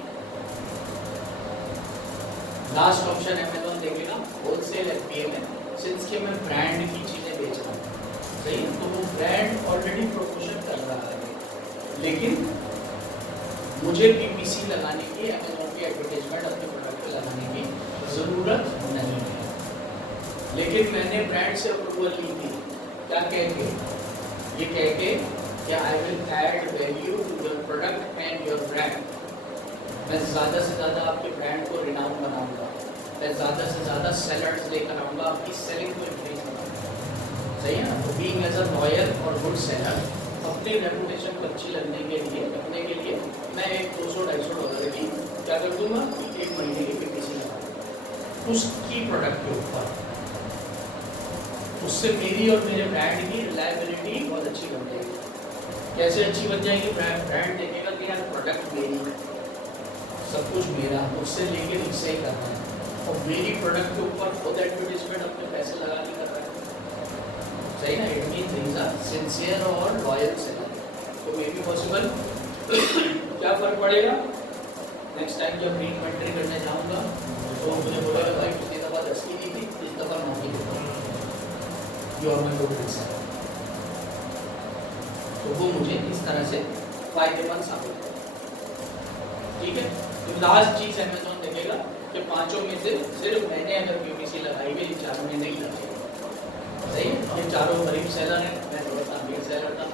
लास्ट ऑप्शन अमेजोन देखेगा होलसेल FBA में, सिंस के मैं ब्रांड की चीज़ें बेच रहा हूँ, सही है, तो वो ब्रांड ऑलरेडी प्रमोशन कर रहा है, लेकिन मुझे PPC लगाने की, अमेजोन की एडवर्टाइजमेंट अपने प्रोडक्ट पे लगाने की ज़रूरत नहीं है। लेकिन मैंने ब्रांड से अप्रूवल ली थी, क्या कह के, ये कह के कि I will add value to your product and your brand. मैं ज़्यादा से ज़्यादा आपके ब्रांड को रिनाउन बनाऊंगा, मैं ज़्यादा से ज़्यादा सेलर्स लेकर आऊँगा, आपकी सेलिंग को इंक्रीज करूँगा, सही है ना। तो बीइंग एज अ लॉयल और गुड सेलर, अपनी रेपुटेशन को अच्छी लगने के लिए, रखने के लिए मैं एक $200-250 की क्या कर दूँगा, 1 महीने की PPC लगा दूँगा उसकी प्रोडक्ट के ऊपर। उससे मेरी और मेरे ब्रांड की रिलायबिलिटी बहुत अच्छी बन जाएगी। कैसे अच्छी बन जाएगी, ब्रांड देखेगा कि यार प्रोडक्ट मेरी है, सब कुछ मेरा, उससे लेके मुझसे ही करना है, और मेरी प्रोडक्ट के ऊपर खुद एडवर्टीजमेंट अपने पैसे लगा के कर रहा है, सही ना। It mean these are sincere और लॉयल सेलर, तो मे बी पॉसिबल। क्या फर्क पड़ेगा, नेक्स्ट टाइम जब रीइन्वेंटरी करने जाऊंगा तो मुझे बोलेगा भाई पिछली दफ़ा 10 की दी थी, इस दफ़ा 9 की देता हूँ, you are my good seller. तो वो मुझे इस तरह से फायदेमंद साबित है, ठीक है। तो लास्ट चीज़ अमेजोन देखेगा कि पांचों में से सिर्फ मैंने अगर PPC लगाई हुई, इन चारों में नहीं लगाई, सही है। ये चारों गरीब सेलर हैं, मैं थोड़ा सा अमीर सेलर था,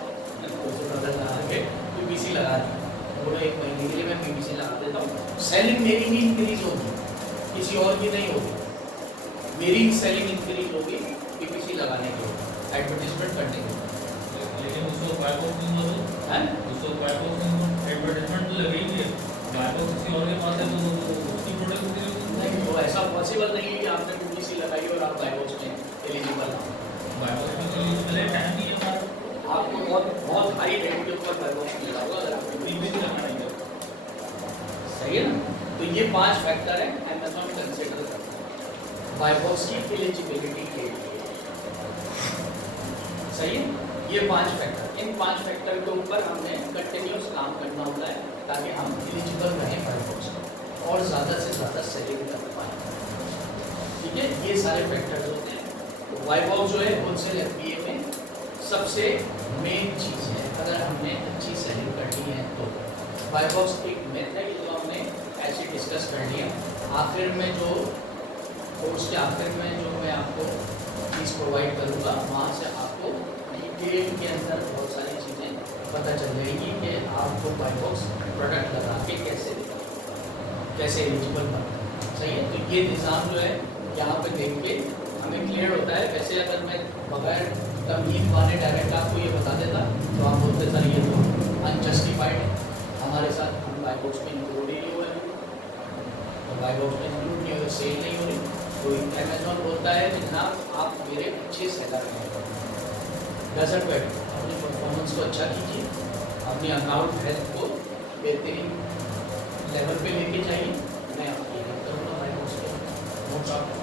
लगा के PPC लगा दी, बोलो 1 महीने के लिए मैं PPC लगा देता हूँ, सेलिंग मेरी ही इंक्रीज होगी, किसी और की नहीं होगी, मेरी सेलिंग इंक्रीज होगी PPC लगाने के, एडवर्टीजमेंट करने के। लेकिन उसको बाय बॉक्स नहीं बोलो है, उसको बाय बॉक्स नहीं, एडवर्टाइजमेंट तो लगेगी है, बाय बॉक्स किसी और के पास है तो उसकी प्रोडक्ट नहीं, तो ऐसा पॉसिबल नहीं है कि आपने PPC लगाई और आप बाय बॉक्स में एलिजिबल हो। बाय बॉक्स में तो पहले टाइम नहीं है हमारा, आपको बहुत हाई रेट के ऊपर बाय बॉक्स मिला होगा अगर आपने PPC लगाना ही है। सही है ना। तो ये 5 फैक्टर है अमेजोन कंसिडर करता है बाय बॉक्स की एलिजिबिलिटी के लिए, सही है। ये 5 फैक्टर, इन 5 फैक्टर के ऊपर हमने कंटिन्यूस काम करना होता है ताकि हम एलिजिबल रहें बाय बॉक्स में और ज़्यादा से ज़्यादा सेलिंग कर पाएँ, ठीक है। ये सारे फैक्टर्स होते हैं। तो बाय बॉक्स जो है होलसेल FBA में सबसे मेन चीज़ है, अगर हमने अच्छी सेलिंग करनी है तो। बाय बॉक्स एक मेथड है जो हमने ऐसे डिस्कस कर लिया। आखिर में जो कोर्स के आखिर में जो मैं आपको चीज़ प्रोवाइड करूँगा, वहाँ से आपको डिटेल के अंदर बहुत सारी चीज़ें पता चल जाएगी कि आपको बाय बॉक्स प्रोडक्ट लगा के कैसे एलिजिबल बनना, सही है। तो ये निज़ाम जो है यहाँ पे देख के हमें क्लियर होता है। वैसे अगर मैं बगैर तमहीद वाले डायरेक्ट आपको ये बता देता तो आप बोलते सर ये तो अनजस्टिफाइड है, हमारे साथ हम बाय बॉक्स में इंक्लूड ही नहीं हो रहे, तो बाय बॉक्स में इंक्लूड नहीं हो, सेल नहीं हो रही, तो अमेजोन बोलता है कि जनाब आप मेरे अच्छे सेलर हैं, डजंट मैटर, अपनी परफॉर्मेंस को अच्छा कीजिए, अपनी अकाउंट हेल्थ को बेहतरीन लेवल पे लेके जाइए, मैं आपकी हेल्प करूँगा बाय बॉक्स पे, नो प्रॉब्लम,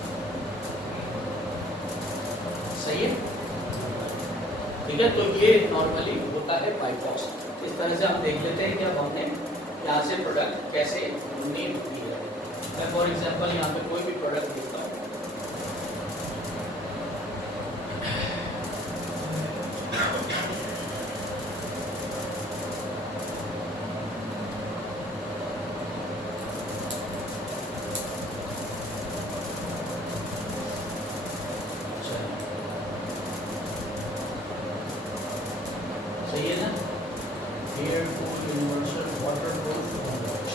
सही है, ठीक है। तो ये नॉर्मली होता है बाय बॉक्स। इस तरह से हम देख लेते हैं कि अब हमने यहाँ से प्रोडक्ट कैसे नीड की है। मैं फॉर एग्जांपल यहाँ पे कोई भी प्रोडक्ट देखता हूँ, सही है ना, air cool universal water proof watch,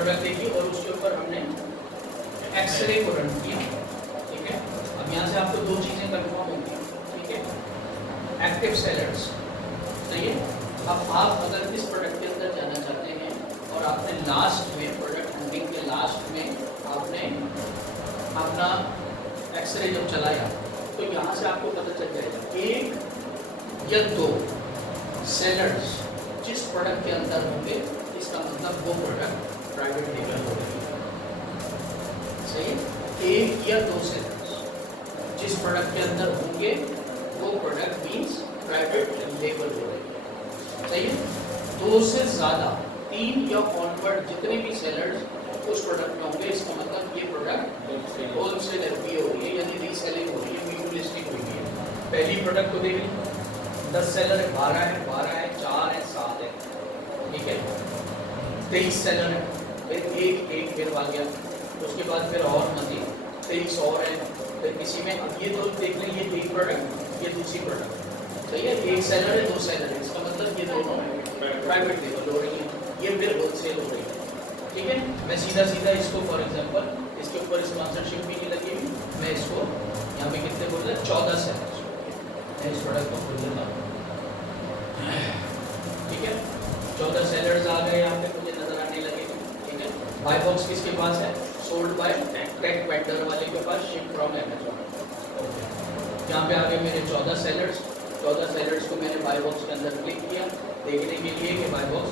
product देखी और उसके ऊपर हमने एक्सरे को रन किया, ठीक है। अब यहाँ से आपको दो चीजें कंफर्म होंगी, ठीक है। एक्टिव सेलर्स, सही है। अब आप अगर इस प्रोडक्ट के अंदर जाना चाहते हैं और आपने लास्ट में प्रोडक्ट हंटिंग के लास्ट में आपने अपना एक्सरे जब चलाया तो यहाँ से आपको पता चल जाएगा एक या दो सेलर्स जिस प्रोडक्ट के अंदर होंगे, इसका मतलब वो प्रोडक्ट प्राइवेट लेबल हो रही है, सही है। एक या दो सेलर्स जिस प्रोडक्ट के अंदर होंगे वो प्रोडक्ट मीन्स प्राइवेट लेबल हो रही है, सही है। दो से ज़्यादा, तीन या ऑनवर्ड जितने भी सेलर्स उस प्रोडक्ट में होंगे, इसका मतलब ये प्रोडक्ट होलसेल एफपीओ हो रही है, यानी रीसेलिंग हो रही है, न्यू लिस्टिंग हुई है। पहली प्रोडक्ट को देख लीजिए, 10 सेलर है, 12 है, 4 है, 7 है, ठीक है। 23 सेलर है, फिर एक फिर आ गया, उसके बाद फिर और मजीद 23 और है, फिर किसी में अब ये तो देख लें, ये एक प्रोडक्ट, ये दूसरी प्रोडक्ट, सही है। एक सेलर है, 2 सेलर है, इसका मतलब ये दोनों प्राइवेट लेबल हो रही है, ये फिर होलसेल हो रही है, ठीक है। मैं सीधा इसको फॉर एग्जांपल इसके ऊपर स्पॉन्सरशिप भी नहीं लगी हुई, मैं इसको यहाँ पे कितने बोल रहे हैं, 14 सेलर्स, मैं इस प्रोडक्ट को खोल देता हूँ, ठीक है। 14 सेलर्स आ गए यहाँ पे, मुझे नजर आने लगे, ठीक है। बाय बॉक्स किसके पास है, सोल्ड बाय टेक वेंडर वाले के पास, शिप फ्रॉम अमेज़न, ओके। यहाँ पे आ गए मेरे 14 सेलर्स, 14 सेलर्स को मैंने बाय बॉक्स के अंदर क्लिक किया देखने के लिए कि बाय बॉक्स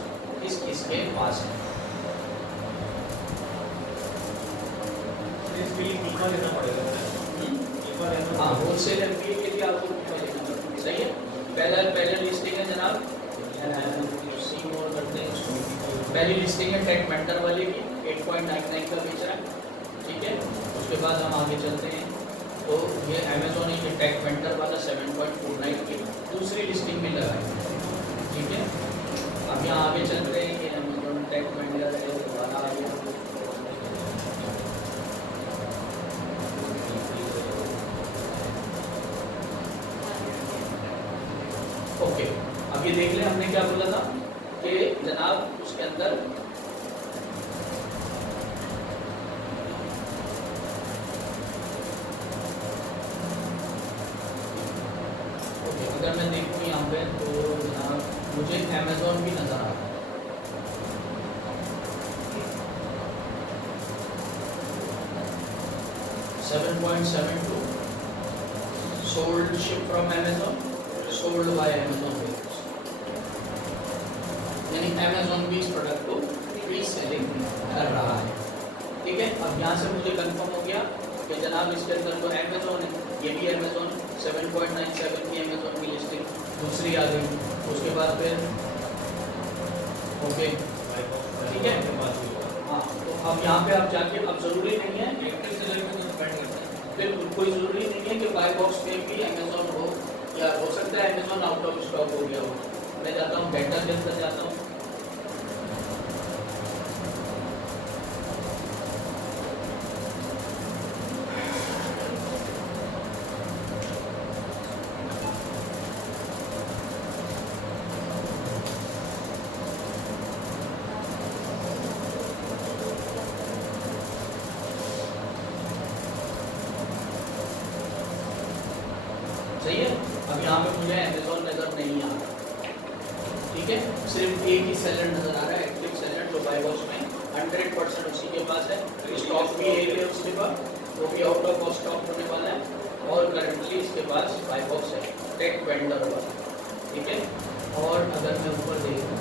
किसके पास है। लेना पड़ेगा, हाँ, होलसेल एफपीओ के लिए आपको लेना पड़ेगा, सही है। पहले लिस्टिंग है जनाब, सी मोर करते हैं इसको। पहली लिस्टिंग है टेक वेंडर वाले की, 8.99 का बेच रहा है, ठीक है। उसके बाद हम आगे चलते हैं, तो ये अमेज़ॉन है, टेक वेंडर वाला 7.49 की दूसरी लिस्टिंग भी लगाई, ठीक है। अब यहाँ आगे चलते हैं, ये अमेज़ॉन टेक वेंडर है, दोबारा आ गया, ओके। अब ये देख लें, हमने क्या बोला था कि जनाब उसके अंदर ओके, अगर मैं देखूँ यहाँ पे तो जनाब मुझे अमेज़ॉन भी नज़र आ रहा है, 7.72 sold ship from Amazon, sold by Amazon warehouse, यानी Amazon भी इस प्रोडक्ट को रीसेलिंग कर रहा है, ठीक है। अब यहाँ से मुझे कंफर्म हो गया कि जनाब इसके अंदर तो Amazon है, ये भी Amazon 7.97 की Amazon की लिस्टिंग दूसरी आ गई, उसके बाद फिर ओके, ठीक है। हाँ, तो अब यहाँ पे आप जाके, अब जरूरी नहीं है एक्टिव सेलर में डिपेंड करता है, फिर कोई ज़रूरी नहीं है कि बाय बॉक्स में भी अमेज़ॉन हो, या हो सकता है अमेज़ॉन आउट ऑफ स्टॉक हो गया हो। मैं जाता हूँ डेटा के अंदर जाता हूँ, सही है। अब यहाँ पे मुझे अमेज़ॉन नज़र नहीं आ रहा, ठीक है। सिर्फ एक ही सेलर नज़र आ रहा है, एक्टिव सेलर, जो बाय बॉक्स में 100% उसी के पास है, स्टॉक भी एक है उसके पास, वो भी आउट ऑफ स्टॉक होने वाला है, और करंटली इसके पास बाय बॉक्स है टेक वेंडर वाला, ठीक है। और अगर मैं ऊपर देखूँ,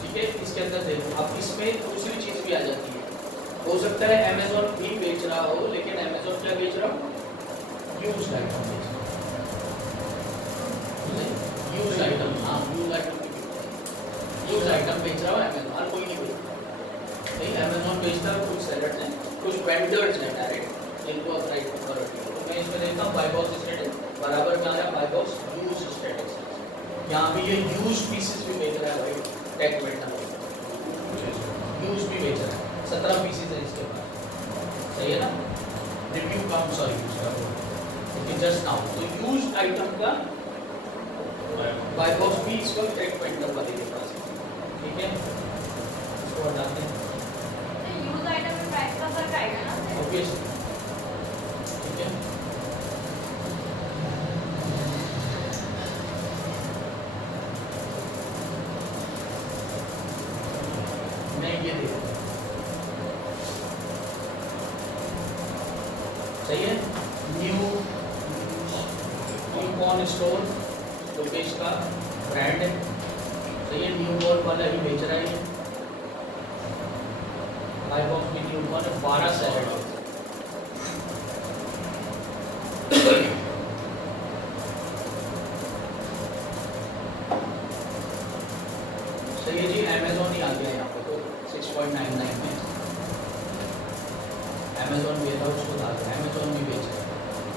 ठीक है, इसके अंदर देखो, अब इसमें दूसरी चीज़ भी आ जाती है, हो सकता है अमेज़ॉन भी बेच रहा हो, लेकिन अमेज़ॉन क्या बेच रहा हो, यूज्ड आइटम बेच रहा है, यूज्ड आइटम, हाँ यूज्ड आइटम बेच रहा है अमेज़ॉन, हर कोई नहीं बेच रहा, नहीं अमेज़ॉन बेचता है, कुछ सेलर्स हैं, कुछ वेंडर्स हैं डायरेक्ट, जिनको ऑथराइज अथॉरिटी है। तो मैं इसमें देखता हूँ बाय बॉक्स स्टेटस बराबर में आ रहा है, बाय बॉक्स यूज्ड स्टेटस, यहाँ भी ये यूज्ड पीसेस भी बेच रहा है भाई, टेक वेंडर यूज्ड भी बेच रहा है, 17 पीसेस है इसके पास, सही है ना। रिव्यू काउंट, सॉरी यूज का, जस्ट नाउ, तो यूज्ड आइटम का बाय बॉक्स भी इस वक्त एक पेंटर वाले के पास है, ठीक है, इसको हटाते हैं यूज आइटम में प्राइस का फर्क आएगा ना। ऑब्वियसली, ठीक है। मैं ये दे रहा हूं, सही है। न्यू कॉर्न स्टोर लोकेश का ब्रांड है, सही है। न्यू कॉर्न वाला ही बेच रहा है, बाय बॉक्स में न्यू कॉर्न 12 सैलेड। सही है जी, अमेजोन ही आ गया यहाँ पे तो 6.99 में अमेजोन वेयर हाउस खुद आ गया, अमेजोन भी बेच रहा है,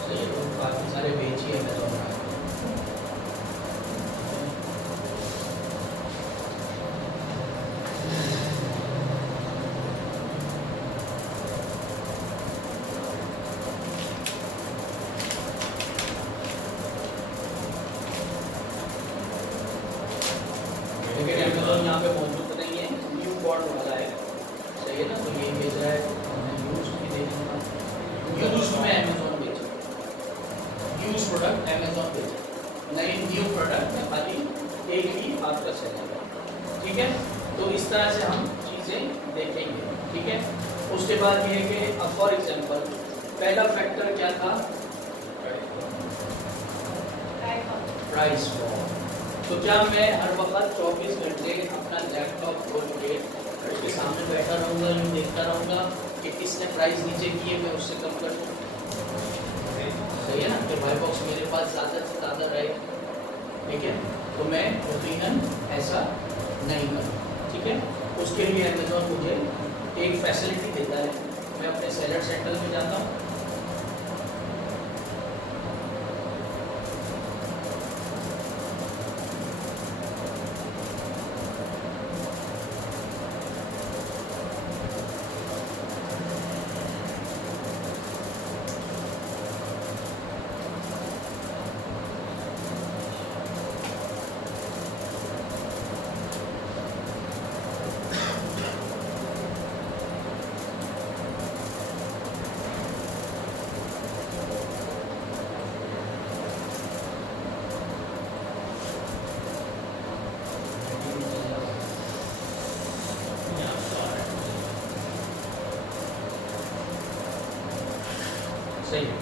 सही है। तो काफ़ी सारे बेच ही अमेजोन में लेकिन अमेजोन यहाँ पे मौजूद नहीं है, न्यू कॉर्न वाला है, सही है ना। तो ये बेच रहा है, मैं यूज भी देखूंगा, यूज में अमेजोन बेच रहा है, यूज प्रोडक्ट अमेजोन बेच रहा है, नहीं न्यू प्रोडक्ट में खाली एक ही आपका सेल है, ठीक है। तो इस तरह से हम चीज़ें देखेंगे, ठीक है। उसके बाद ये है कि अब फॉर एग्जांपल पहला फैक्टर क्या था, प्राइस वॉर। तो क्या मैं हर वक्त 24 घंटे अपना लैपटॉप खोल के उसके सामने बैठा रहूँगा, यूँ देखता रहूँगा कि किसने प्राइस नीचे की है, मैं उससे कम कर दूँ, सही है ना। कि बाय बॉक्स मेरे पास ज़्यादा से ज़्यादा रहे, ठीक है। तो मैं यकीनन ऐसा नहीं करूँ, ठीक है। उसके लिए अमेजोन मुझे एक फैसिलिटी देता है, मैं अपने सेलर सेंटर में जाता हूँ, सही है।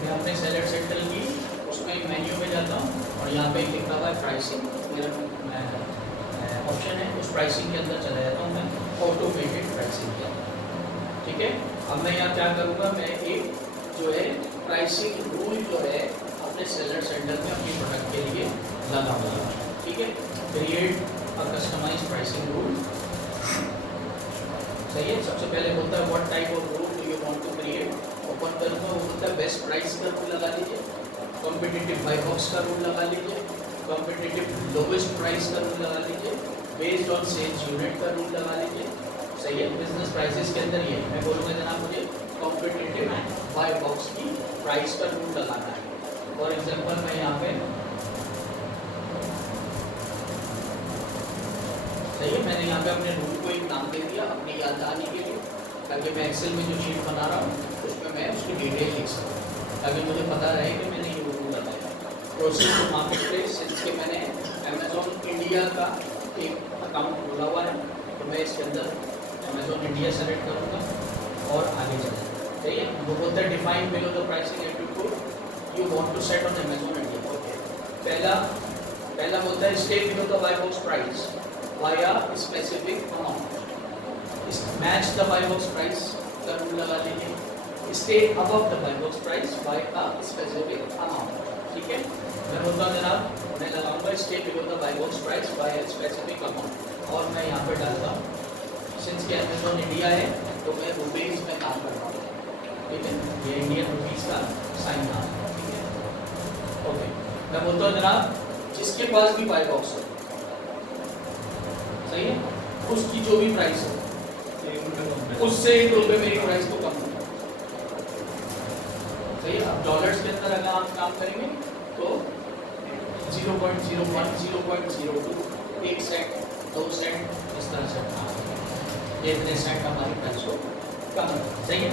मैं अपने सेलर सेंटर की उसमें मेन्यू में जाता हूँ और यहाँ पे लिखा हुआ है प्राइसिंग, मेरा ऑप्शन है, उस प्राइसिंग के अंदर चला जाता हूँ मैं, ऑटोमेटेड प्राइसिंग के अंदर, ठीक है। अब मैं यहाँ क्या करूँगा, मैं एक जो है प्राइसिंग रूल जो है अपने सेलर सेंटर में अपनी प्रोडक्ट के लिए लगाऊंगा, ठीक है। Create a customised pricing rule, सही है। सबसे पहले बोलता है what type of rule do you want to create, open करूँगा, वो बोलता है बेस्ट प्राइस का रूल लगा लीजिए, कॉम्पिटिटिव बाय बॉक्स का रूल लगा लीजिए, कॉम्पिटिटिव लोवेस्ट प्राइस का रूल लगा लीजिए, बेस्ड ऑन सेल्स यूनिट का रूल लगा लीजिए, सही है। बिजनेस प्राइसेस के अंदर ये मैं बोलूँगा जनाब मुझे कॉम्पिटिटिव बाय बॉक्स की प्राइस का रूल लगाना है। फॉर एग्जाम्पल मैं यहाँ पे, सही है, मैंने यहाँ पे अपने रूल को एक नाम दे दिया अपनी याद आने के लिए, ताकि मैं एक्सेल में जो शीट बना रहा हूँ उसमें मैं उसकी डिटेल लिख सकूँ, ताकि मुझे पता रहे कि मैंने ये रूल लगाया। प्रोसेस टू मार्केट प्लेस, जिसके मैंने अमेजोन इंडिया का एक अकाउंट खोला हुआ है, तो मैं इसके अंदर अमेजोन इंडिया सेलेक्ट करूँगा और आगे चलूँगा, सही है। वो बोलता है define below the pricing attribute you want to set on Amazon India, okay. पहला बोलता है stay below the buy box price via specific amount, match the buy box price का रूल लगा लीजिए, stay above the buy box price by a specific amount, ठीक है। मैं बोलता हूँ जनाब, मैं लगाऊंगा stay below the buy box price by a specific amount, और मैं यहाँ पे डालता हूँ सिंस के अमेजोन इंडिया है तो मैं रुपीज़ में काम कर रहा हूँ, ठीक है। ये इंडियन रुपीज़ का साइन नाम है, ठीक है, ओके। मैं बोलता हूँ जनाब जिसके पास भी बाय बॉक्स है, सही है, उसकी जो भी प्राइस है उससे ₹1 मेरी प्राइस को कम होगा, सही है। अब डॉलर्स के अंदर अगर आप काम करेंगे तो 0.01, 0.02, 1 सेंट, 2 सेंट, इस तरह से ये इतने सेंट हमारी प्राइस को कम है, सही है।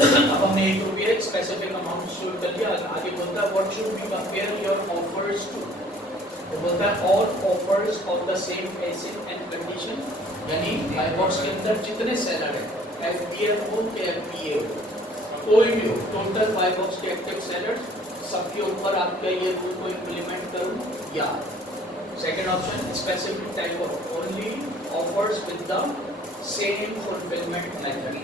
अब हमने 1 रुपये स्पेसिफिक अमाउंट शुरू कर लिया। आगे बोलता है what should be compare your offers to, तो बोलता है all offers of the same pricing and condition, यानी बाय बॉक्स के अंदर जितने सेलर है, एफपीएल हो कि एफपीए हो, कोई भी हो, टोटल बाय बॉक्स के एक्टिव सेलर्स सबके ऊपर आपका ये रूल को इम्प्लीमेंट करूं, या second option specific type of only offers with the same fulfilment method,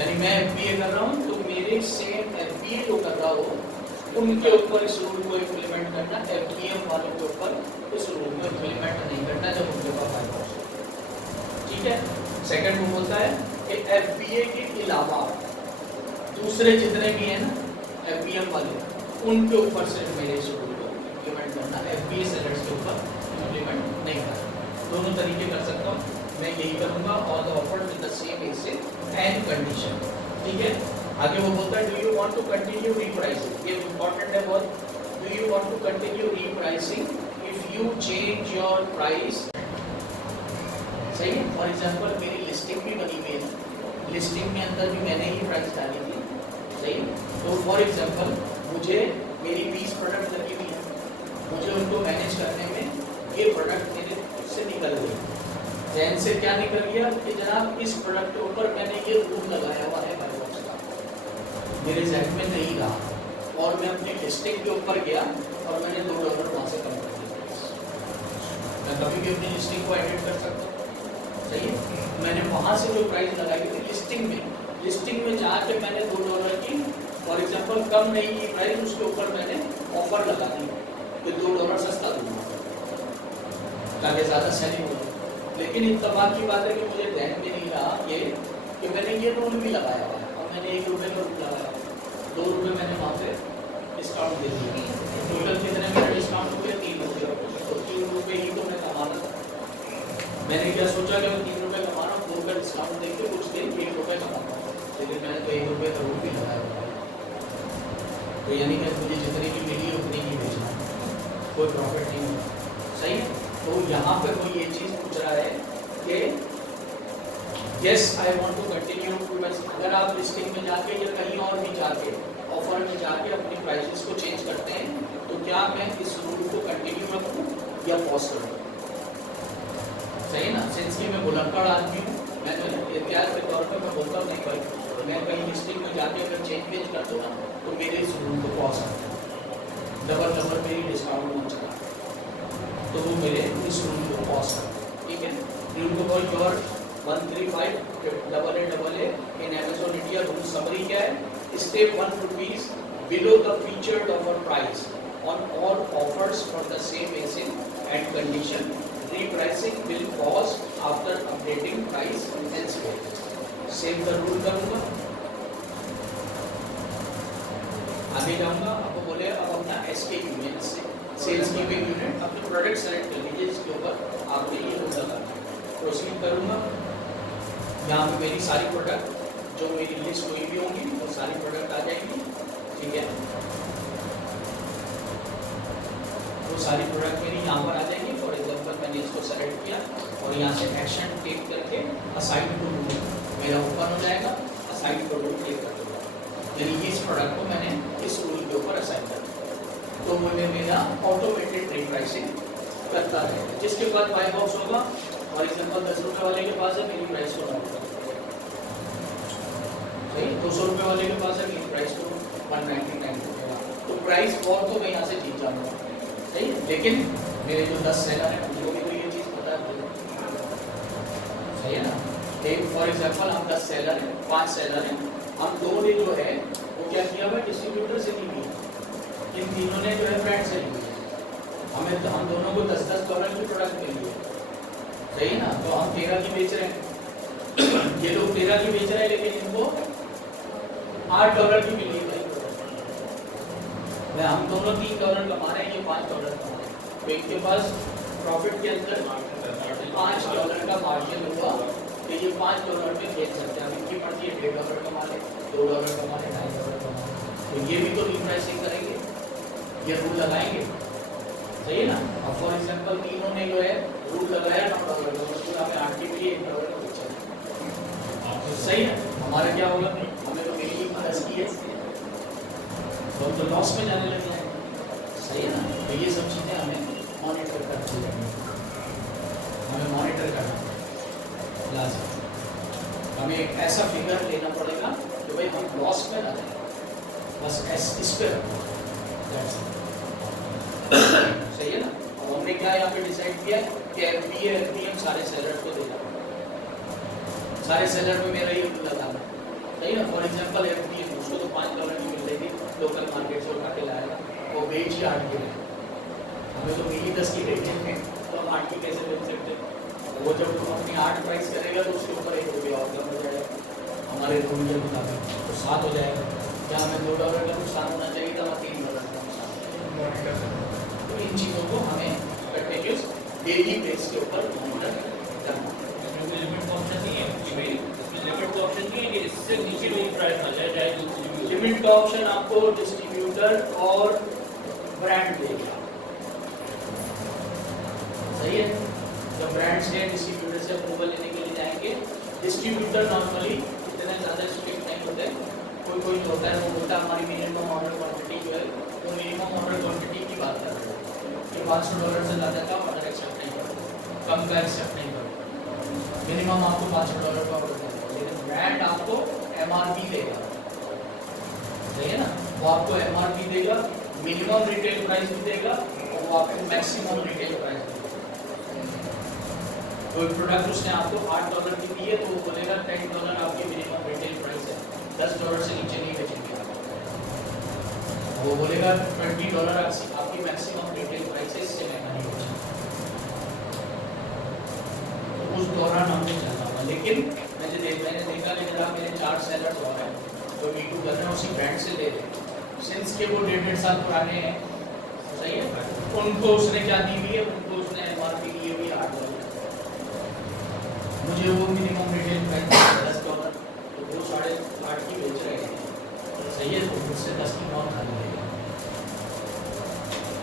यानी मैं एफपीए कर रहा हूं तो मेरे सेम एफपीए जो कर रहा हो उनके ऊपर इस रूल को इम्प्लीमेंट करना, एफपीएम वालों के ऊपर इस रूल को इम्प्लीमेंट नहीं करना जब उनके पास बाय बॉक्स हो, ठीक है। सेकंड वो बोलता है कि एफपीए के अलावा दूसरे जितने भी हैं ना एफपीएम वाले, उनके ऊपर सिर्फ मेरे इस रूल को इम्प्लीमेंट करना, एफपीए सेलर्स के ऊपर इम्प्लीमेंट नहीं करना। दोनों तरीके कर सकता हूँ, मैं यही करूँगा, और the offer with the same basis and condition, ठीक है। आगे वो बोलता है do you want to continue repricing, ये इंपॉर्टेंट है बहुत, do you want to continue repricing if you change your price, सही है। फॉर एग्जांपल मेरी लिस्टिंग भी बनी हुई है, लिस्टिंग में अंदर भी मैंने ही प्राइस डाली थी, सही है। तो फॉर एग्जांपल मुझे मेरी 20 प्रोडक्ट लगी हुई है, मुझे उनको मैनेज करने में ये प्रोडक्ट मेरे से निकल गई, जैन से क्या निकल गया कि जनाब इस प्रोडक्ट के ऊपर मैंने ये रूल लगाया हुआ है बाय बॉक्स का, मेरे जहन में नहीं रहा, और मैं अपनी लिस्टिंग के ऊपर गया और मैंने $2 वहाँ से कम कर दिया। मैं कभी भी अपनी लिस्टिंग को एडिट कर सकता हूँ, सही है। मैंने वहाँ से जो प्राइस लगाई थी लिस्टिंग में जाके मैंने $2 की फॉर एग्जांपल कम नहीं की प्राइस, उसके ऊपर मैंने ऑफर लगा दी कि $2 सस्ता दूंगा ताकि ज़्यादा सेलिंग हो। लेकिन इत्तेफाक की बात है कि मुझे ध्यान में नहीं रहा ये कि मैंने ये रूल भी लगाया हुआ है, और मैंने 1 रुपये का रूल लगाया, 2 रुपये मैंने वहाँ पे डिस्काउंट दे दिया, टोटल कितने मेरा डिस्काउंट हो गया 3 रुपये, तो 3 रुपये ही तो मैं कमाना था। मैंने क्या सोचा कि मैं 3 रुपये कमा रहा हूँ, 2 रुपये डिस्काउंट देके कुछ दिन 1 रुपये कमाता हूँ, लेकिन मैंने तो 1 रुपये का रूल भी लगाया हुआ है। तो यानी कि मुझे जितने की मिली उतनी ही बेचना, कोई प्रॉफिट नहीं होगा, सही है। तो यहाँ पे कोई ये चीज़ पूछ रहा है कि yes I want to continue, अगर आप लिस्टिंग में जाके या कहीं और भी जाके ऑफर में जाके अपनी प्राइसेस को चेंज करते हैं, तो क्या मैं इस रूल को कंटिन्यू रखूँ या पॉज करूँ, सही है ना। सिंस कि मैं बुलक्कड़ आदमी हूँ, मैं तो एहतियात के तौर पर मैं बोलता हूँ नहीं भाई, तो मैं कहीं लिस्टिंग में जाके अगर चेंज कर दूँ ना तो मेरे इस रूल को पॉज कर डबल मेरी डिस्काउंट में चला, तो वो मेरे इस रूल को पॉज कर, ठीक है। रूल को बहुत your 1358888 in Amazon India rule summary क्या है, step 1 rupees below the featured offer price on all offers for the same basis and condition, repricing will pause after updating price elsewhere. Same the rule करूँगा, आगे जाऊँगा। आपको बोले अब अपना SKU यूनिट से सेल्स कीपिंग यूनिट अपने प्रोडक्ट सेलेक्ट कर लीजिए, इसके ऊपर आपने ये रूल लगाना है। प्रोसीड करूँगा, यहाँ पे मेरी सारी प्रोडक्ट जो मेरी लिस्ट हुई भी होंगी वो सारी प्रोडक्ट आ जाएंगी, ठीक है। वो सारी प्रोडक्ट मेरी यहाँ पर आ जाएंगी। फॉर एग्जांपल मैंने इसको सेलेक्ट किया और यहाँ से एक्शन टेक करके असाइन टू रूल मेरा ओपन हो जाएगा, असाइन टू रूल क्लिक कर दूँगा, यानी इस प्रोडक्ट को मैंने इस रूल के ऊपर असाइन कर दिया, तो मुझे मेरा ऑटोमेटेड रीप्राइसिंग करता रहेगा। जिसके बाद बाय बॉक्स होगा, फॉर एग्जांपल 10 रुपये वाले के पास है, मेरी प्राइस को नोट कर सही, 200 रुपये वाले के पास है, मेरी प्राइस को 199 रुपये, तो प्राइस वॉर तो मैं यहाँ से जीत जाऊँगा, सही है। लेकिन मेरे जो 10 सेलर हैं उनको भी तो ये चीज़ पता है, सही है ना। एक फॉर एग्जांपल हम 10 सेलर हैं, 5 सेलर हैं, हम दो ने जो है वो क्या किया हुआ डिस्ट्रीब्यूटर से ली हुई, इन तीनों ने जो है ब्रांड से ली हुई है, हम दोनों को $10 की प्रोडक्ट मिली है, सही है ना। तो हम 13 की बेच रहे हैं, ये लोग 13 की बेच रहे हैं, लेकिन इनको $8 की मिली है। हम दोनों $3 कमा रहे हैं, ये $5 कमा रहे हैं, तो इनके पास प्रॉफिट के अंदर $5 का मार्जिन हुआ, तो ये $5 में बेच सकते हैं। अब इनकी मर्जी है $1.5 कमा ले, $2 कमा ले, $2.5 कमा ले, तो ये भी तो रीप्राइसिंग करेंगे, ये रूल लगाएंगे, सही है ना। अब फॉर एग्जांपल तीनों ने जो है रूल लगाया $9 का, उसको हमें 8 के लिए $1 का बचा, सही है। हमारा क्या होगा, हमें तो मेरी 10 की है तो हम तो लॉस में जाने लग जाएंगे, सही है ना। तो ये सब चीज़ें हमें मॉनिटर करनी है, हमें मॉनिटर करना लाजमी। हमें एक ऐसा फिगर लेना पड़ेगा कि भाई हम लॉस में ना जाए, बस इस पे सही है ना। अब हमने क्या यहाँ पे डिसाइड किया कि FBA FBM सारे सेलर को देना, सारे सेलर में मेरा ये लगाना, सही ना। फॉर एग्जांपल FBM उसको तो $5 की मिल जाएगी लोकल मार्केट से उठा के लाएगा, वो बेच ही 8 के, हमें तो मिली 10 की रेट है तो हम 8 की कैसे बेच सकते हैं। वो जब कंपनी 8 प्राइस करेगा तो उसके ऊपर $1 और कम हो जाएगा हमारे रूल के मुताबिक, तो 7 हो जाएगा। क्या हमें $2 का नुकसान होना चाहिए था, $3 का नुकसान। तो इन चीज़ों को हमें कंटिन्यूस डेली बेस के ऊपर मॉनिटर करना। लिमिट ऑप्शन नहीं है कि भाई इसमें लिमिट का ऑप्शन नहीं है कि इससे नीचे भी प्राइस आ जाए, चाहे दूसरी। लिमिट का ऑप्शन आपको डिस्ट्रीब्यूटर और ब्रांड देगा, सही है। जब ब्रांड से डिस्ट्रीब्यूटर से अप्रूवल लेने के लिए जाएंगे, डिस्ट्रीब्यूटर नॉर्मली इतने ज़्यादा स्ट्रिक्ट नहीं होते, कोई कोई होता है वो बोलता है हमारी मिनिमम ऑर्डर क्वांटिटी जो है वो मिनिमम ऑर्डर क्वांटिटी की बात कर रहे हैं कि $500 से ज़्यादा का ऑर्डर एक्सेप्ट नहीं करते, कम का एक्सेप्ट नहीं करते, मिनिमम आपको $500 का ऑर्डर देगा। लेकिन ब्रांड आपको MRP देगा, सही है ना। वो आपको MRP देगा, मिनिमम रिटेल प्राइस भी देगा और वो आपको मैक्सिमम रिटेल प्राइस देगा। कोई प्रोडक्ट उसने आपको $8 की दी है तो वो बोलेगा $10 आपकी मिनिमम रिटेल प्राइस है, $10 से नीचे नहीं बेचेंगे आप। वो बोलेगा $20 आपकी मैक्सिमम रिटेल प्राइस है, इससे महंगा नहीं बेचेंगे। तो उस दौरान हमने चलना होगा। लेकिन मैंने देखा कि जब मेरे 4 सेलर्स और हैं तो B2 कर रहे हैं उसी ब्रांड से ले रहे हैं, सिंस के वो 1.5 साल पुराने हैं, सही है। उनको उसने क्या दी हुई है, उनको उसने MRP दी हुई है $8, मुझे वो मिनिमम रिटेल प्राइस $10, तो वो 8.5 की बेच रहे हैं, सही है। तो मुझसे 10 की कौन खा लेगा,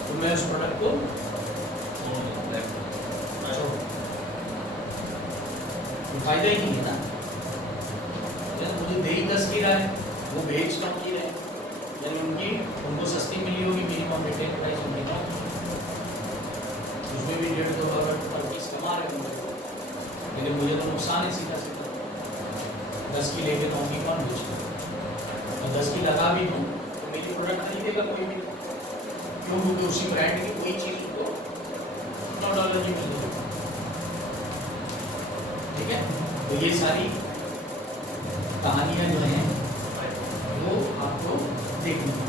तो मैं उस प्रोडक्ट को फायदा ही नहीं है ना। मुझे दे ही 10 की रहा है, वो बेच कम की रहे, यानी उनको सस्ती मिली होगी, मिनिमम रिटेल प्राइस होगी ना, उसमें भी $1.5 पर पीस कमा रहे होंगे, लेकिन मुझे तो नुकसान है सीधा सीधा। 10 की लेके तो की कौन बेचता, और 10 की लगा भी दूँ तो मेरी प्रोडक्ट खरीदेगा कोई भी, क्यों, क्योंकि उसी ब्रांड की कोई चीज़ को $9 की मिल जाएगी, ठीक है। तो ये सारी कहानियाँ जो हैं वो आपको देखनी है,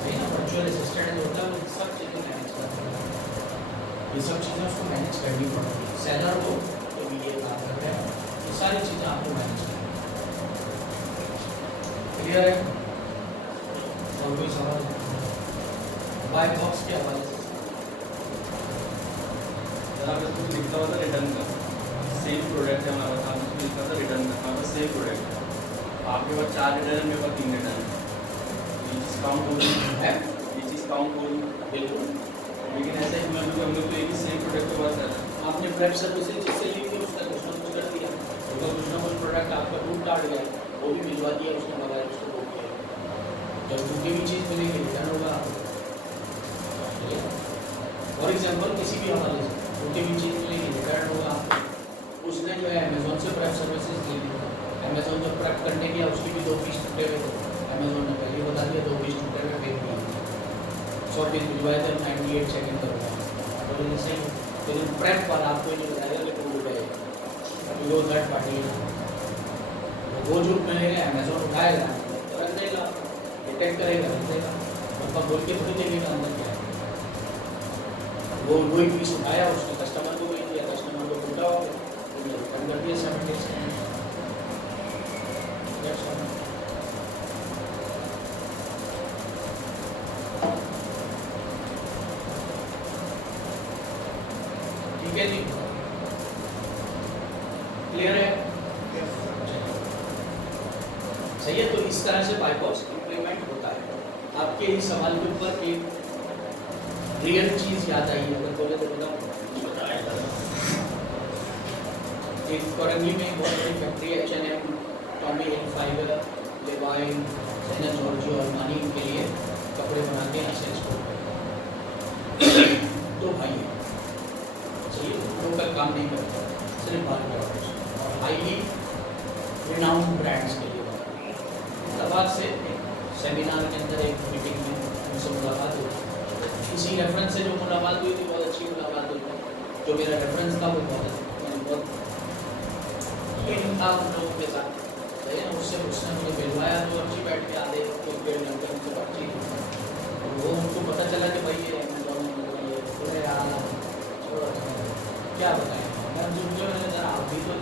सही ना। वर्चुअल असिस्टेंट जो होता है वो सब चीज़ें मैनेज करता है, ये सब चीज़ें उसको मैनेज करनी पड़ेगी। सेलर को तो भी ये काम कर रहे हैं, ये सारी चीज़ें आपको मैनेज करनी है, क्लियर है। और कोई सवाल बाय बॉक्स के हवाले से कुछ लिखा हुआ था रिटर्न का, सेम प्रोडक्ट है हमारे पास, उसमें लिखा था रिटर्न का, हमारे पास सेम प्रोडक्ट है, आपके पास 4 रिटर्न, मेरे पास 3 रिटर्न, ये चीज़ काउंट होगी है, ये चीज़ काउंट होगी बिल्कुल। लेकिन ऐसा ही मतलब हम लोग तो एक ही सेम प्रोडक्ट के बात कर रहे हैं। आपने प्रेप सर्विसेज जिससे ली थी उसका कुछ ना कुछ कर दिया, तो कुछ ना कुछ प्रोडक्ट आपका टूट काट गया, वो भी भिजवा दिया उसने, मंगाया उसको वो किया, जब टूटी हुई चीज़ मिलेगी रिटर्न होगा आपको। फॉर एग्जाम्पल किसी भी हवाले से टूटी हुई चीज़ मिलेगी रिटर्न होगा आपको। उसने जो है अमेजोन से प्रेप सर्विसेज ली थी, अमेजोन जब प्रेप करने गया उसकी भी 2 पीस टूटे हुए थे, अमेजोन ने पहले बता दिया 2 पीस टूटे हुए फेंक दिए, 100 पीस भिजवाए थे 98 सेकेंड कर रहा तो ये सही। लेकिन प्रेप पर आपको नहीं बताएगा कि टूट गएगा, अभी वो थर्ड पार्टी है, वो जो मिलेगा अमेजोन उठाएगा रख देगा, डिटेक्ट करेगा रख देगा, उनका बोल के थोड़ी देगा अंदर क्या है। वो वही पीस उठाया उसने कस्टमर को भेज दिया, कस्टमर को टूटा हो गया, रिटर्न कर दिया 7 days के अंदर। ठीक है जी, क्लियर है, सही है। तो इस तरह से बाय बॉक्स इम्प्लीमेंट होता है। आपके इस सवाल के ऊपर एक रियल चीज़ याद आई अगर बोले तो बताओ। एक कोरंगी में बहुत बड़ी फैक्ट्री है, H&M, टॉमी हिलफाइबर, लेवाइन, सेना जॉर्जियो और मानी के लिए कपड़े बनाते हैं, ऐसे एक्सपोर्ट करते हैं। दो भाई हैं, सही है, लोकल काम नहीं करते, सिर्फ बाहर के ऑर्डर्स और हाईली रिनाउंड ब्रांड्स के लिए बनाते हैं। तबाक से सेमिनार के अंदर एक मीटिंग में उनसे मुलाकात हुई, इसी रेफरेंस से जो मुलाकात हुई थी, बहुत अच्छी मुलाकात हुई थी। जो मेरा रेफरेंस था वो बहुत था उन लोगों के साथ, उससे उसने मुझे मिलवाया, जो अच्छी बैठ के आधे 1-1.5 घंटे उनसे बातचीत हुई। वो उनको पता चला कि भाई ये बोले यार क्या बताएं, मैं जो आप भी तो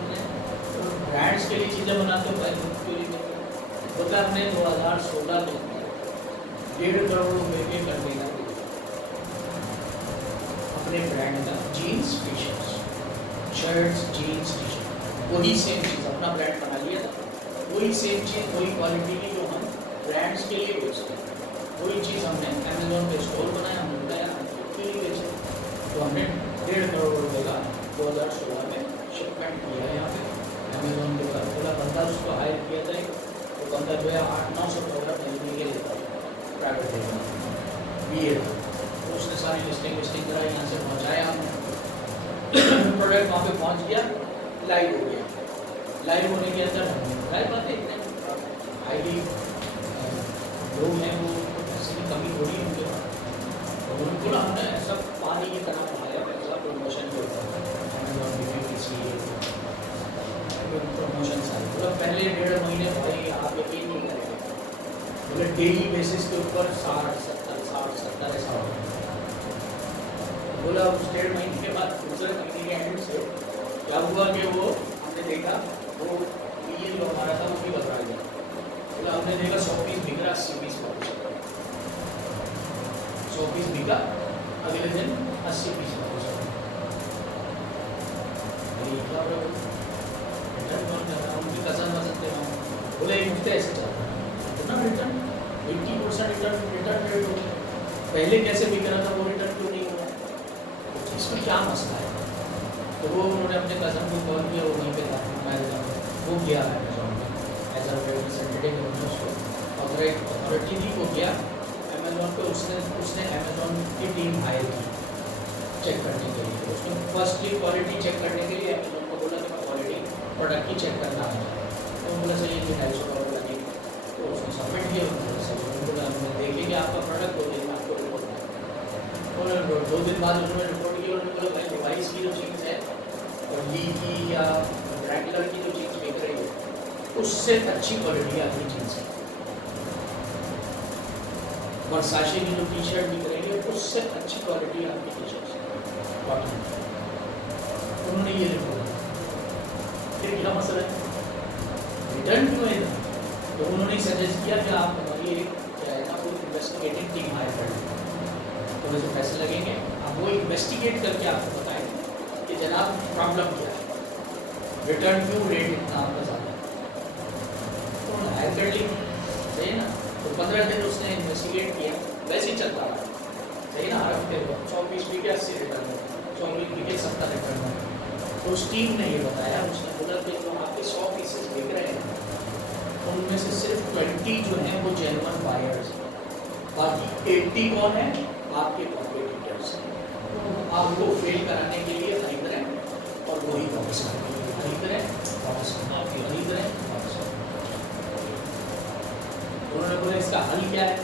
ब्रांड्स के लिए चीज़ें बनाते हो, भाई क्यों नहीं करते। बोलता हमने 2016 में 1.5 करोड़ रुपये के कंटेनर अपने ब्रांड का, jeans T shirts jeans T shirt, वही सेम चीज़ अपना ब्रांड बना लिया था, वही सेम चीज़ वही क्वालिटी की जो हम ब्रांड्स के लिए बेचते हैं, वही चीज़ हमने अमेजोन पे स्टोर बनाया, हमने बताया के लिए बेचे। तो हमने 1.5 करोड़ रुपये का 2016 में शिपमेंट किया है यहाँ पे अमेजोन के ऊपर। पूरा बंदा उसको हायर किया था, वो बंदा जो है 800-900 डॉलर महीने के लेता है प्राइवेट BA, तो उसने सारी लिस्टिंग कराई, यहाँ से पहुँचाया हमने, प्रोडक्ट वहाँ पे पहुँच गया, लाइव हो गया। लाइव होने के अंदर लाइव बातें इतने हाईली लोग हैं, वो पैसे की कमी थोड़ी है उनके पास, तो उनको ना हमने ऐसा पानी की तरह बनाया, पैसा प्रमोशन के ऊपर प्रमोशन सारी मतलब पहले 1.5 महीने भाई आप यकीन नहीं करेंगे, बोले डेली बेसिस के ऊपर 60-70 ऐसा हो। बोला उस 1.5 महीने के बाद दूसरे महीने के एंड से क्या हुआ कि वो हमने देखा वो ये जो हमारा था वो भी बदला गया। बोला हमने देखा 100 पीस बिक रहा, 80 पीस वापस, 100 पीस बिका, अगले दिन 80 पीस वापस। उनकी कज़न वजन थे, बोले एक हफ्ते ऐसे चलता है, इतना रिटर्न 80% रिटर्न रेट हो गया। पहले कैसे बिक रहा था वो रिटर्न क्यों नहीं हुआ, इसमें क्या मसला है। तो वो उन्होंने अपने कज़न को कॉल किया, वो वहीं पे था, वो गया अमेजोन में एज अ रिप्रेजेंटेटिव, उसको अथॉरिटी थी, वो गया अमेजोन पे, उसने अमेजोन की टीम हायर की चेक करने के लिए। उसने फर्स्टली क्वालिटी चेक करने के लिए अमेजोन को बोला कि मैं क्वालिटी प्रोडक्ट की चेक करना है, तो बोला सही है $250 लगेगा। तो उसने सबमिट किया, बोला हमने देखेंगे आपका प्रोडक्ट, 2 दिन में आपको रिपोर्ट करेंगे। 2 दिन बाद उन्होंने रिपोर्ट की, उन्होंने बोला भाई डिवाइस की जो चीज़ है और ली की या ब्रैंडलर की जो चीज़ बिक रही है उससे अच्छी क्वालिटी आपकी चीज़ है, वर्साचे की जो टी शर्ट बिक रही है उससे अच्छी क्वालिटी आपकी टी शर्ट है कॉटन। उन्होंने ये रिपोर्ट, फिर क्या मसला है, रिटर्न क्यों है? तो उन्होंने सजेस्ट किया कि आप हमारी एक क्या है ना कोई इन्वेस्टिगेटिव टीम हायर कर लें, थोड़े से पैसे लगेंगे, आप वो इन्वेस्टिगेट करके आपको बताएं कि जनाब प्रॉब्लम क्या है, रिटर्न क्यों रेट इतना आपका ज़्यादा है। तो उन्होंने हायर कर ली, सही है ना। तो 15 दिन उसने इन्वेस्टिगेट किया, वैसे ही चलता रहा, सही ना। हर हफ्ते 100 पीस बिके, 80 रिटर्न है, 100 पीस बिके, 70 रिटर्न है। तो उस टीम ने ये बताया, उसने बोला कि जो आपके 100 पीसेस बिक रहे हैं उनमें से सिर्फ 20 जो हैं वो जेन्युइन बायर्स हैं, बाकी 80 कौन है, आपके कॉम्पिटिटर्स हैं। आपको फेल कराने के लिए खरीद रहे हैं और वही वापस करें, खरीद रहे हैं वापस खरीद रहे हैं वापस। उन्होंने बोला इसका हल क्या है,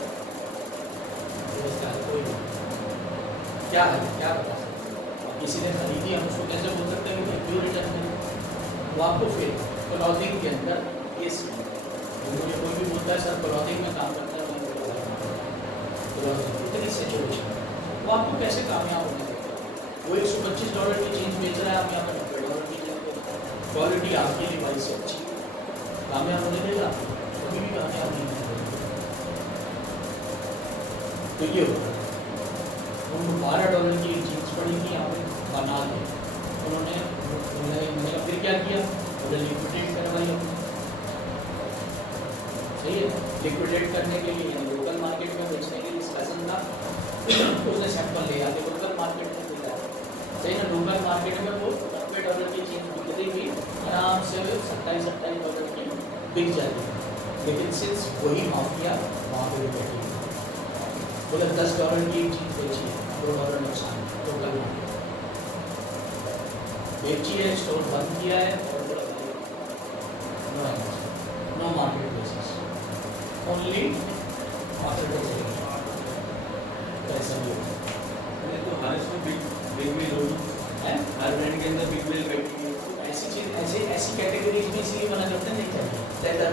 तो इसका हल कोई नहीं, क्या है क्या बता सकते, किसी ने खरीदी, हम उसको कैसे बोल सकते हैं कि क्यों रिटर्न करें, वो आपको फेल। क्लॉथिंग के अंदर ये मुझे कोई भी बोलता है सर क्लॉथिंग में काम करता है, इतनी सिचुएशन वो आपको कैसे कामयाब होने देगा। वो $125 की चीज़ बेच रहा है, आप यहाँ पर $90 की चीज़, क्वालिटी आपके लिए भाई से अच्छी, कामयाब होने देगा, कभी भी कामयाब नहीं होने देगा। तो ये होता है, उनको $12 की जीन्स पड़ी थी, यहाँ पे बना दी उन्होंने। मैंने फिर क्या किया, उन्हें लिक्विडेट करवाई हमने, सही है। लिक्विडेट करने के लिए लोकल मार्केट में बेचने के लिए कज़न था, उसने सैंपल लिया, दुबई मार्केट में वो $90 की चीज़ बिकती हुई आराम से $27 की बिक जाती है, लेकिन सिंस वही माफिया वहाँ पे भी बैठी है, बोले $10 की एक चीज़ बेची है, $2 नुकसान टोटल बेची है, स्टोर बंद किया है और बोला no market basis, only market ऐसा नहीं होता तो हर इसमें बिग बिल होगी, है। हर ब्रांड के अंदर बिग बिल बैठी है। ऐसी चीज ऐसी कैटेगरीज में इसलिए मना करते नहीं चाहिए। लेदर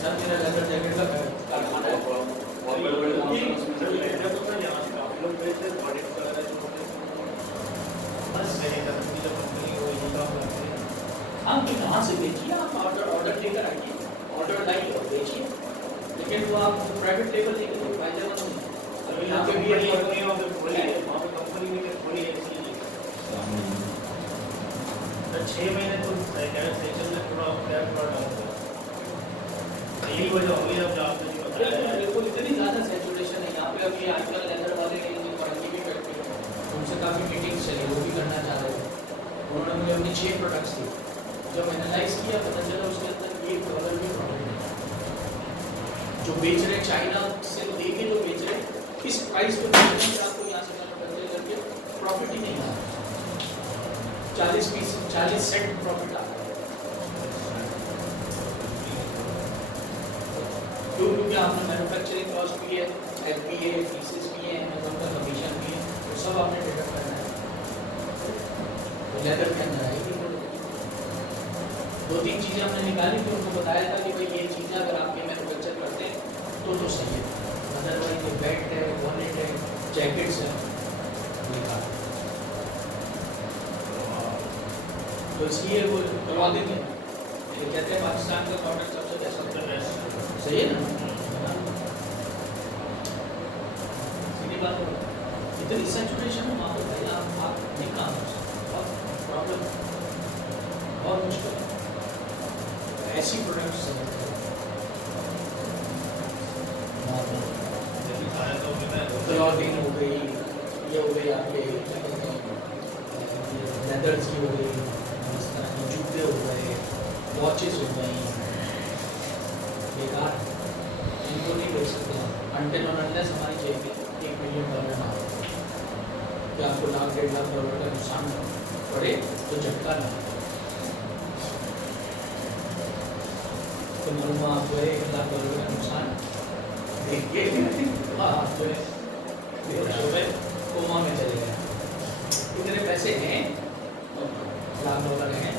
सर मेरा लेदर जैकेट का कारखाना है, बहुत बड़े-बड़े आप कहाँ से बेचिए, आप ऑर्डर लेकर आइए, ऑर्डर लाइए और बेचिए, लेकिन वो आप प्राइवेट लेवल लेकर तो फायदेमंद नहीं है। अभी यहाँ पे भी ये कंपनी ने खोली है इसलिए 6 महीने तो सेशन में थोड़ा डाउन हो यही वजह होगी अब आपने जो बताया है। बिल्कुल इतनी ज़्यादा सैचुरेशन है यहाँ पे। अभी आजकल लेदर वाले क्वालिटी भी करते हैं, उनसे काफ़ी मीटिंग्स चली, वो भी करना चाह रहे थे। उन्होंने मुझे अपनी 6 प्रोडक्ट्स दी, जब एनालाइज किया पता चला उसके अंदर $1 भी प्रॉफिट है। जो बेच रहे चाइना से लेके जो बेच रहे इस प्राइस पे बेच रहे हैं, आपको यहाँ से मैन्युफैक्चर करके प्रॉफिट ही नहीं आ रहा, 40 सेंट प्रॉफिट आ रहा है। क्योंकि आपने मैन्युफैक्चरिंग कॉस्ट भी है, FBA फीसेस भी है, अमेज़न का कमीशन भी है, वो सब आपने डिडक्ट करना है। तो लेदर के अंदर आएगी 2-3 चीज़ें हमने निकाली थी, उनको बताया था कि भाई ये चीज़ें अगर आप ये मैन्युफैक्चर करते हैं तो सही है, अदरवाइज ये बेल्ट है, वॉलेट है, जैकेट्स है, निकाल। तो इसलिए वो करवा देंगे, ये कहते हैं पाकिस्तान का प्रोडक्ट सबसे बेस्ट, सही है ना? सीधी बात है, इतनी सैचुरेशन है वहाँ पर भाई, आप नहीं काम कर सकते, बहुत प्रॉब्लम, बहुत मुश्किल है ऐसी प्रोडक्ट्स क्लॉथिंग हो गई, ये हो गई आपके लेदर्स की हो गई, इस तरह के जूते हो गए, वॉचेस हो गई, बेकार इनको नहीं बेच सकते अनटिल और अनलेस हमारी जेब में $1 मिलियन ना हो कि आपको $1.5-1.5 का नुकसान पड़े तो झटका ना तो मालूम आपको $1 का नुकसान देख के आप जो है कोमा में चले गए, इतने पैसे हैं $1 हैं